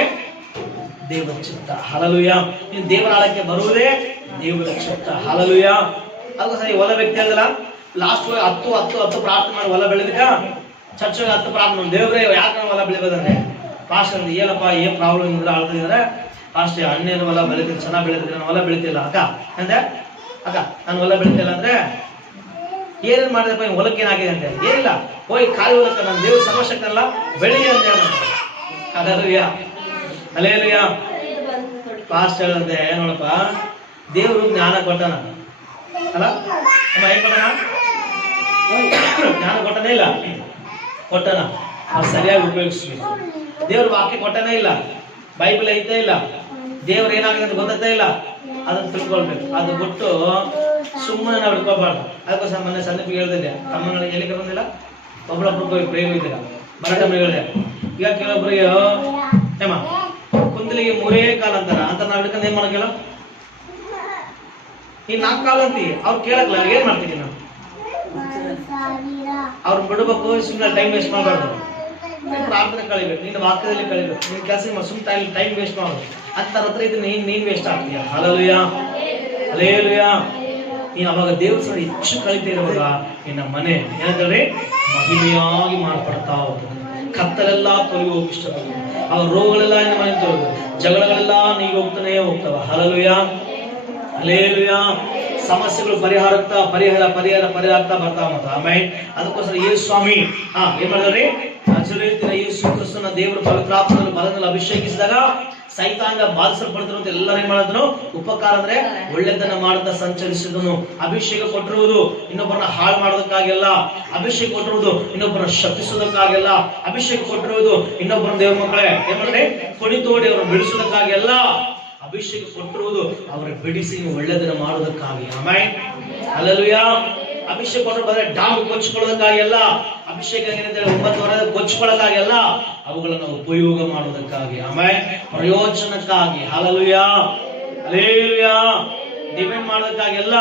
ದೇವರ ಚಿತ್ತ. ಹಲ್ಲೆಲೂಯ. ನೀನು ದೇವರ ಆಳಕ್ಕೆ ಬರುವುದೇ ದೇವರ ಚಿತ್ತ. ಹಲ್ಲೆಲೂಯ. ಅದಕ್ಕೋಸ್ಕರ ಈ ಹೊಲ ವ್ಯಕ್ತಿ ಅಲ್ಲ, ಲಾಸ್ಟ್ 10 ಪ್ರಾರ್ಥನೆ ಮಾಡಿ ಹೊಲ ಬೆಳೆದಿದ್ದ ಚರ್ಚ್ 10 ಪ್ರಾರ್ಥನೆ, ದೇವ್ರೆ ಯಾಕೆ ಹೊಲ ಬೆಳಿಬೋದಂದ್ರೆ, ಪಾಸ್ಟ್ ಅಂದ್ರೆ ಏನಪ್ಪ ಏನ್ ಪ್ರಾಬ್ಲಮ್ ಇದ್ರೆ ಆಳ್ತಿದ್ರೆ, ಪಾಸ್ಟ್ ಹಣ್ಣೇನು ಹೊಲ ಬೆಳೆದಿದ್ರೆ ಚೆನ್ನಾಗಿ ಬೆಳೆದಿದ್ರೆ ನಾನು ಹೊಲ ಬೆಳಿತಿಲ್ಲ ಅಕ್ಕ ಅಂದ್ರೆ, ಅಕ್ಕ ನಾನು ಹೊಲ ಬೆಳಿತಿಲ್ಲ ಅಂದ್ರೆ ಏನೇನ್ ಮಾಡಿದಪ್ಪ ಹೊಲಕ್ಕೆ ಏನಾಗಿದೆ ಅಂತ. ಏನಿಲ್ಲ, ಹೋಗಿ ಖಾಲಿ ಹೊಲಕ್ಕೆ ನಾನು ದೇವ್ರ ಸರ್ವಶಕ್ತನಲ್ಲ ಬೆಳಿ ಅಂತ ಹೇಳ. Hallelujah, hallelujah. ಪಾಸ್ಟ್ ಹೇಳಂತೆ ನೋಡಪ್ಪ, ದೇವರು ಜ್ಞಾನ ಕೊಟ್ಟನ ಅಲ್ಲ, ನಮ್ಮ ಏನ್ ಕೊಟ್ಟನ? ಜ್ಞಾನ ಕೊಟ್ಟನೇ ಇಲ್ಲ, ಕೊಟ್ಟನ ಅವ್ರು ಸರಿಯಾಗಿ ಉಪಯೋಗಿಸ್ಬೇಕು. ದೇವ್ರ ವಾಕ್ಯ ಕೊಟ್ಟನೇ ಇಲ್ಲ, ಬೈಬಲ್ ಐತೆ ಇಲ್ಲ, ದೇವ್ರ ಏನಾಗಿದೆ ಅಂತ ಗೊತ್ತೇ ಇಲ್ಲ, ಅದನ್ನ ತಿಳ್ಕೊಳ್ಬೇಕು. ಅದು ಬಿಟ್ಟು ಸುಮ್ಮನೆ ನಾವು ಹಿಡ್ಕೋಬಾರ್ದು. ಅದಕ್ಕೋಸ್ಕರ ಮೊನ್ನೆ ಸಂದೀಪಿಗೆ ಹೇಳ್ತಿದ್ದೆ, ತಮ್ಮನಲ್ಲಿ ಎಲ್ಲಿಗೆ ಬಂದಿಲ್ಲ, ಒಬ್ಬರೊಬ್ರಿಗೆ ಪ್ರೇಮ ಇದ್ದೀರ ಮರಾಠ ಹೇಳಿದೆ. ಈಗ ಕೆಲವೊಬ್ಬರಿಗೆ ಏಮ ಕುಂದಲಿಗೆ 3 ಕಾಲ ಅಂತಾರ ಅಂತ ನಾವ್ ಹಿಡ್ಕೊಂಡು ಏನ್ ಮಾಡಕ್ಕಿಲ್ಲ, ಈ 4 ಕಾಲ ಅಂತಿ. ಅವ್ರು ಕೇಳಕ್ಲ, ಏನ್ ಮಾಡ್ತೀವಿ ನಾವು? ಅವ್ರು ಬಿಡ್ಬೇಕು, ಸುಮ್ಮನೆ ಟೈಮ್ ವೇಸ್ಟ್ ಮಾಡಬಾರ್ದು. ಪ್ರಾರ್ಥನೆ ಕಳಿಬೇಕು, ನಿನ್ನ ವಾಕ್ಯದಲ್ಲಿ ಕಳಿಬೇಕು, ನಿನ್ನ ಕೆಲಸ ಸುಮ್ಮನೆ ಟೈಮ್ ವೇಸ್ಟ್ ಮಾಡೋದು. ಅಂತರ ಹತ್ರ ಇದನ್ನ ನೀನ್ ವೇಸ್ಟ್ ಆಗ್ತೀಯ. Hallelujah, hallelujah. ನೀನು ಅವಾಗ ದೇವ್ರ ಸಹ ಹೆಚ್ಚು ಕಳಿತಾ ಇರುವಾಗ ನಿನ್ನ ಮನೆ ಏನಂದ್ರೆ ಮಹಿಮೆಯಾಗಿ ಮಾರ್ಪಡ್ತಾ ಹೋಗ್ತದೆ. ಕತ್ತಲೆಲ್ಲ ತೊಲಗಿ ಹೋಗಿ ಇಷ್ಟಪಡ್ತದೆ, ಅವ ರೋಗಗಳೆಲ್ಲ ನಿನ್ನ ಮನೆ ತೊಲಗ, ಜಗಳಗಳೆಲ್ಲ ನೀಗ ಹೋಗ್ತಾನೆ ಹೋಗ್ತಾವ. Hallelujah, hallelujah. ಸಮಸ್ಯೆಗಳು ಪರಿಹಾರ ಬರ್ತಾ ಮತ್ತ ಆಮೇಲೆ. ಅದಕ್ಕೋಸ್ಕರ ಯೇಸು ಸ್ವಾಮಿ ಏನ್ ಮಾಡಿದ್ರಿ, ನಜರೇತಿನ ಯೇಸು ಕ್ರಿಸ್ತನ ದೇವರು ಪವಿತ್ರಾತ್ಮದಲ್ಲಿ ಬಲದಲ್ಲಿ ಅಭಿಷೇಕಿಸಿದಾಗ ಸೈತಾಂಗ ಬಾಧಿಸಲ್ಪಡ್ತಿರುವಂತ ಎಲ್ಲರೂ ಏನ್ ಮಾಡಿದ್ರು, ಉಪಕಾರ ಅಂದ್ರೆ ಒಳ್ಳೆದನ್ನ ಮಾಡುತ್ತಾ ಸಂಚರಿಸಿದನು. ಅಭಿಷೇಕ ಕೊಟ್ಟಿರುವುದು ಇನ್ನೊಬ್ಬರನ್ನ ಹಾಳು ಮಾಡೋದಕ್ಕಾಗಿಲ್ಲ, ಅಭಿಷೇಕ ಕೊಟ್ಟಿರುವುದು ಇನ್ನೊಬ್ಬರನ್ನ ಶಪಿಸೋದಕ್ಕಾಗಿಲ್ಲ, ಅಭಿಷೇಕ ಕೊಟ್ಟಿರುವುದು ಇನ್ನೊಬ್ಬರನ್ನ ದೇವ್ರ ಮಕ್ಕಳೇ ಏನ್ ಮಾಡ್ರಿ ಕೊಡಿತೋಡಿ ಅವ್ರನ್ನ ಬಿಡಿಸೋದಕ್ಕಾಗಿಲ್ಲ, ಅಭಿಷೇಕ ಕೊಟ್ಟಿರುವುದು ಅವರ ಬಿಡಿಸಿ ಒಳ್ಳೆದನ್ನ ಮಾಡೋದಕ್ಕಾಗಿ. ಆಮೇಲೆ ಹಲ್ಲೆಲೂಯ. ಅಭಿಷೇಕ ಕೊಟ್ಟರು ಬಂದ್ರೆ ಡಾಮ್ ಕೊಚ್ಕೊಳ್ಳೋದಕ್ಕಾಗಿಲ್ಲ, ಅಭಿಷೇಕ ಏನಂತೇಳಿ 9 ವರ್ಷ ಕೊಚ್ಕೊಳ್ಳೋಕ್ಕಾಗಿಲ್ಲ, ಅವುಗಳನ್ನು ಉಪಯೋಗ ಮಾಡೋದಕ್ಕಾಗಿ. ಆಮೇಲೆ ಪ್ರಯೋಜನಕ್ಕಾಗಿ. Hallelujah, hallelujah. ಡಿಪೆಂಡ್ ಮಾಡೋದಕ್ಕಾಗಿಲ್ಲ.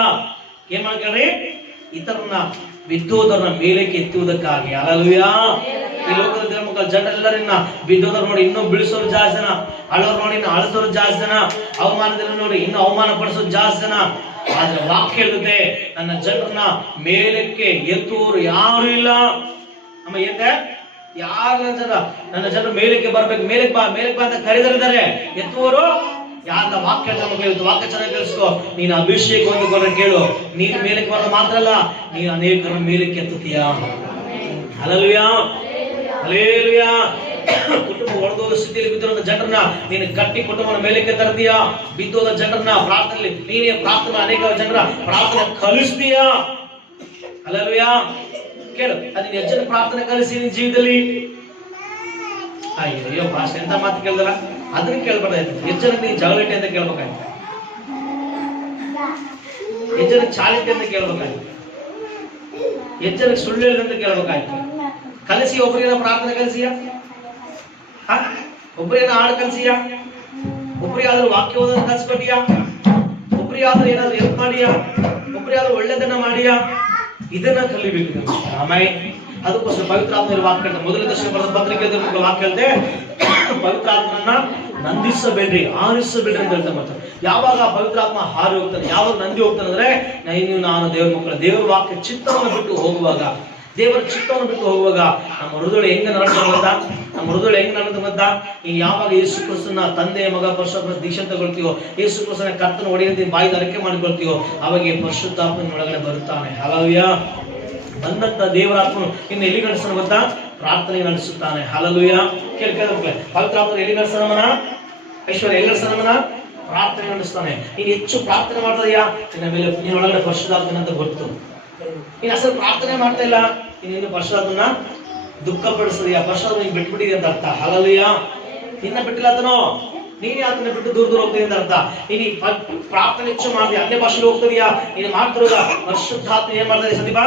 ಏನ್ ಮಾಡ್ಕೊಳ್ರಿ, ಇತರನ್ನ ಬಿದ್ದೋದರನ್ನ ಮೇಲಕ್ಕೆ ಎತ್ತುವುದಕ್ಕಾಗಿ. ಹಲ್ಲೆಲೂಯ. ಈ ಲೋಕದ ಮಕ್ಕಳು ಜನರೆಲ್ಲರನ್ನ ಬಿದ್ದೋದವ್ರು ನೋಡಿ ಇನ್ನೂ ಬೀಳಿಸೋರು ಜಾಸ್ತಿ ಜನ, ಅಳೋರು ನೋಡಿ ಇನ್ನು ಅಳಿಸೋರು ಜಾಸ್ತಿ ಜನ, ಅವಮಾನದಲ್ಲಿ ನೋಡಿ ಇನ್ನು ಅವಮಾನ ಪಡಿಸೋರು ಜಾಸ್ತಿ ಜನ. ಆದ್ರೆ ವಾಕ್ಯ ಹೇಳುತ್ತೆ, ನನ್ನ ಜನರನ್ನ ಮೇಲಕ್ಕೆ ಎತ್ತುವವರು ಯಾರು ಇಲ್ಲ. ನಮ್ಮ ಏಕೆ ಯಾರ ಜನ ನನ್ನ ಜನರು ಮೇಲಕ್ಕೆ ಬರ್ಬೇಕು, ಮೇಲಕ್ಕೆ ಬಾ ಅಂತ ಕರೆದಿದ್ದಾರೆ. ಎತ್ತುವರು ಯಾರ ವಾಕ್ಯ ಮಕ್ಕಳು ಇವತ್ತು ವಾಕ್ಯ ಚೆನ್ನಾಗಿ ಕೇಳಿಸ್ಕೋ. ನೀನು ಅಭಿಷೇಕ ಹೊಂದಿಕೊಂಡ್ರೆ ಕೇಳು, ನೀನು ಮೇಲಕ್ಕೆ ಬರೋದು ಮಾತ್ರ ಅಲ್ಲ, ನೀನು ಅನೇಕರ ಮೇಲಕ್ಕೆ ಎತ್ತುತ್ತೀಯ. Hallelujah, hallelujah. ಕುಟುಂಬ ಒಡೆದೋದ ಸ್ಥಿತಿಯಲ್ಲಿ ಬಿದ್ದಿರೋ ಜನರನ್ನ ನೀನು ಕಟ್ಟಿ ಕುಟುಂಬನ ಮೇಲಕ್ಕೆ ತರ್ತೀಯಾ? ಬಿದ್ದೋದ ಜನರನ್ನ ಪ್ರಾರ್ಥನೆ ನೀನೇ ಪ್ರಾರ್ಥನೆ ಅನೇಕ ಜನರ ಪ್ರಾರ್ಥನೆ ಕಲಿಸ್ತೀಯಾ? ಹಲ್ಲೆಲೂಯಾ. ಕೇಳು, ಅದು ಎಷ್ಟು ಜನ ಪ್ರಾರ್ಥನೆ ಕಲಿಸಿ ನಿನ್ನ ಜೀವಿತದಲ್ಲಿ? ಅಯ್ಯೋ ಪಾಸ್ಟ್ ಎಂತ ಮಾತು ಕೇಳ್ದಲ್ಲ, ಅದನ್ನ ಕೇಳ್ಬೇಕಾಯ್ತು. ಎಷ್ಟು ಜನಕ್ಕೆ ನೀನು ಜಗಳಟೆ ಅಂತ ಕೇಳ್ಬೇಕಾಯ್ತು, ಎಷ್ಟು ಜನಕ್ಕೆ ಚಾಲಿಟಿ ಅಂತ ಕೇಳ್ಬೇಕಾಯ್ತು, ಎಷ್ಟು ಜನಕ್ಕೆ ಸುಳ್ಳು ಹೇಳಿದಂತ ಕೇಳ್ಬೇಕಾಯ್ತು. ಕಲಿಸಿ ಒಬ್ಬರಿಗೆಲ್ಲ ಪ್ರಾರ್ಥನೆ ಕಲಿಸಿಯಾ? ಒಬ್ಬರಿಗೆಲ್ಲ ಹಾಡು ಕಲಿಸಿಯಾ? ಒಬ್ಬರಿಗಾದ್ರೂ ವಾಕ್ಯ ಓದೋದನ್ನ ಕಲಿಸ್ಕೊಟ್ಟಿಯಾ? ಒಬ್ಬರಿಗಾದ್ರೂ ಏನಾದ್ರು ಹೆಲ್ಪ್ ಮಾಡಿಯಾ? ಒಬ್ಬರಿಗಾದ್ರೂ ಒಳ್ಳೆದನ್ನ ಮಾಡಿಯಾ? ಇದನ್ನ ಕಲಿಬೇಕು. ಆಮೇಲೆ ಅದಕ್ಕೋಸ್ಕರ ಪವಿತ್ರಾತ್ಮ ವಾಕ್ಯ ಹೇಳ್ತಾರೆ. ಮೊದಲ ದರ್ಶನ ಬರೆದ ಪತ್ರಿಕೆ ವಾಕ್ಯ ಹೇಳ್ದೆ, ಪವಿತ್ರಾತ್ಮನ ನಂದಿಸಬೇಡ್ರಿ, ಆರಿಸಬೇಡ್ರಿ ಅಂತ ಹೇಳ್ತಾರೆ. ಮತ್ತೆ ಯಾವಾಗ ಪವಿತ್ರಾತ್ಮ ಹಾರಿ ಹೋಗ್ತಾನೆ, ಯಾವಾಗ ನಂದಿ ಹೋಗ್ತಾನೆ ಅಂದ್ರೆ ನಾನು ದೇವರ ಮಕ್ಕಳ ದೇವರ ವಾಕ್ಯ ಚಿತ್ತವನ್ನು ಬಿಟ್ಟು ಹೋಗುವಾಗ, ದೇವರ ಚಿತ್ತವನ್ನು ಬಿಟ್ಟು ಹೋಗುವಾಗ ನಮ್ಮ ಹೃದಯ ಹೆಂಗ ನರಳುತ್ತಾ, ನಮ್ಮ ಹೃದಯ ಹೆಂಗ್ ನರಳುತ್ತಾ. ಈಗ ಯಾವಾಗ ಯೇಸು ಕ್ರಿಸ್ತನ ತಂದೆ ಮಗ ಪರಿಶುದ್ಧಾತ್ಮ ದೀಕ್ಷೆ ತಗೊಳ್ತೀವೋ, ಯೇಸು ಕ್ರಿಸ್ತನ ಕರ್ತನ ಒಡೆಯಂತೆ ಬಾಯಿ ಅರಕೆ ಮಾಡಿಕೊಳ್ತೀವೋ, ಅವಾಗ ಪರಿಶುದ್ಧಾತ್ಮನ ಒಳಗಡೆ ಬರುತ್ತಾನೆ. ಹಲ್ಲೆಲೂಯಾ. ಬಂದಂತ ದೇವರಾತ್ಮನು ಇನ್ನು ಎಲ್ಲಿ ನಡೆಸೋಣ ಗೊತ್ತಾ? ಪ್ರಾರ್ಥನೆ ನಡೆಸುತ್ತಾನೆ. ಹಲ್ಲೆಲೂಯಾ. ಕೇಳ್ಕೊಳ್ಳಿ, ಪವಿತ್ರಾತ್ಮನ ಎಲ್ಲಿ ನಡೆಸೋಣ? ಐಶ್ವರ್ಯ ಎಲ್ಲಿ ನಡೆಸೋಣ? ಪ್ರಾರ್ಥನೆ ನಡೆಸ್ತಾನೆ. ನೀನು ಹೆಚ್ಚು ಪ್ರಾರ್ಥನೆ ಮಾಡ್ತೀಯಾ, ನಿನ್ನ ಮೇಲೆ ನೀನು ಒಳಗಡೆ ಪರಿಶುದ್ಧಾತ್ಮನ ಅಂತ ಗೊತ್ತು. ನೀನು ಅಸಲು ಪ್ರಾರ್ಥನೆ ಮಾಡ್ತಾ ಇಲ್ಲ, ನೀನು ಪರಿಶುದ್ಧಾತ್ಮನ ದುಃಖ ಪಡಿಸಿದೀಯಾ, ಪರಿಶುದ್ಧಾತ್ಮ ನೀನು ಬಿಟ್ಬಿಟ್ಟಿದೆ ಅಂತ ಅರ್ಥ. ಹಲ್ಲೆಲೂಯಾ. ನಿನ್ನ ಬಿಟ್ಟಿಲ್ಲ ಆತನೋ, ನೀನೇ ಆತನ ಬಿಟ್ಟು ದೂರ ದೂರ ಹೋಗ್ತೀನಿ ಅಂತ ಅರ್ಥ. ನೀನು ಪ್ರಾರ್ಥನೆ ಹೆಚ್ಚು ಮಾಡ್ತೀಯ, ಅನ್ಯ ಭಾಷೆಗೆ ಹೋಗ್ತೀಯಾ, ನೀನು ಮಾಡ್ತಿರೋದ ಪರಿಶುದ್ಧಾತ್ಮ ಏನ್ ಮಾಡ್ತಾರೆ ಸಂದೀಪ?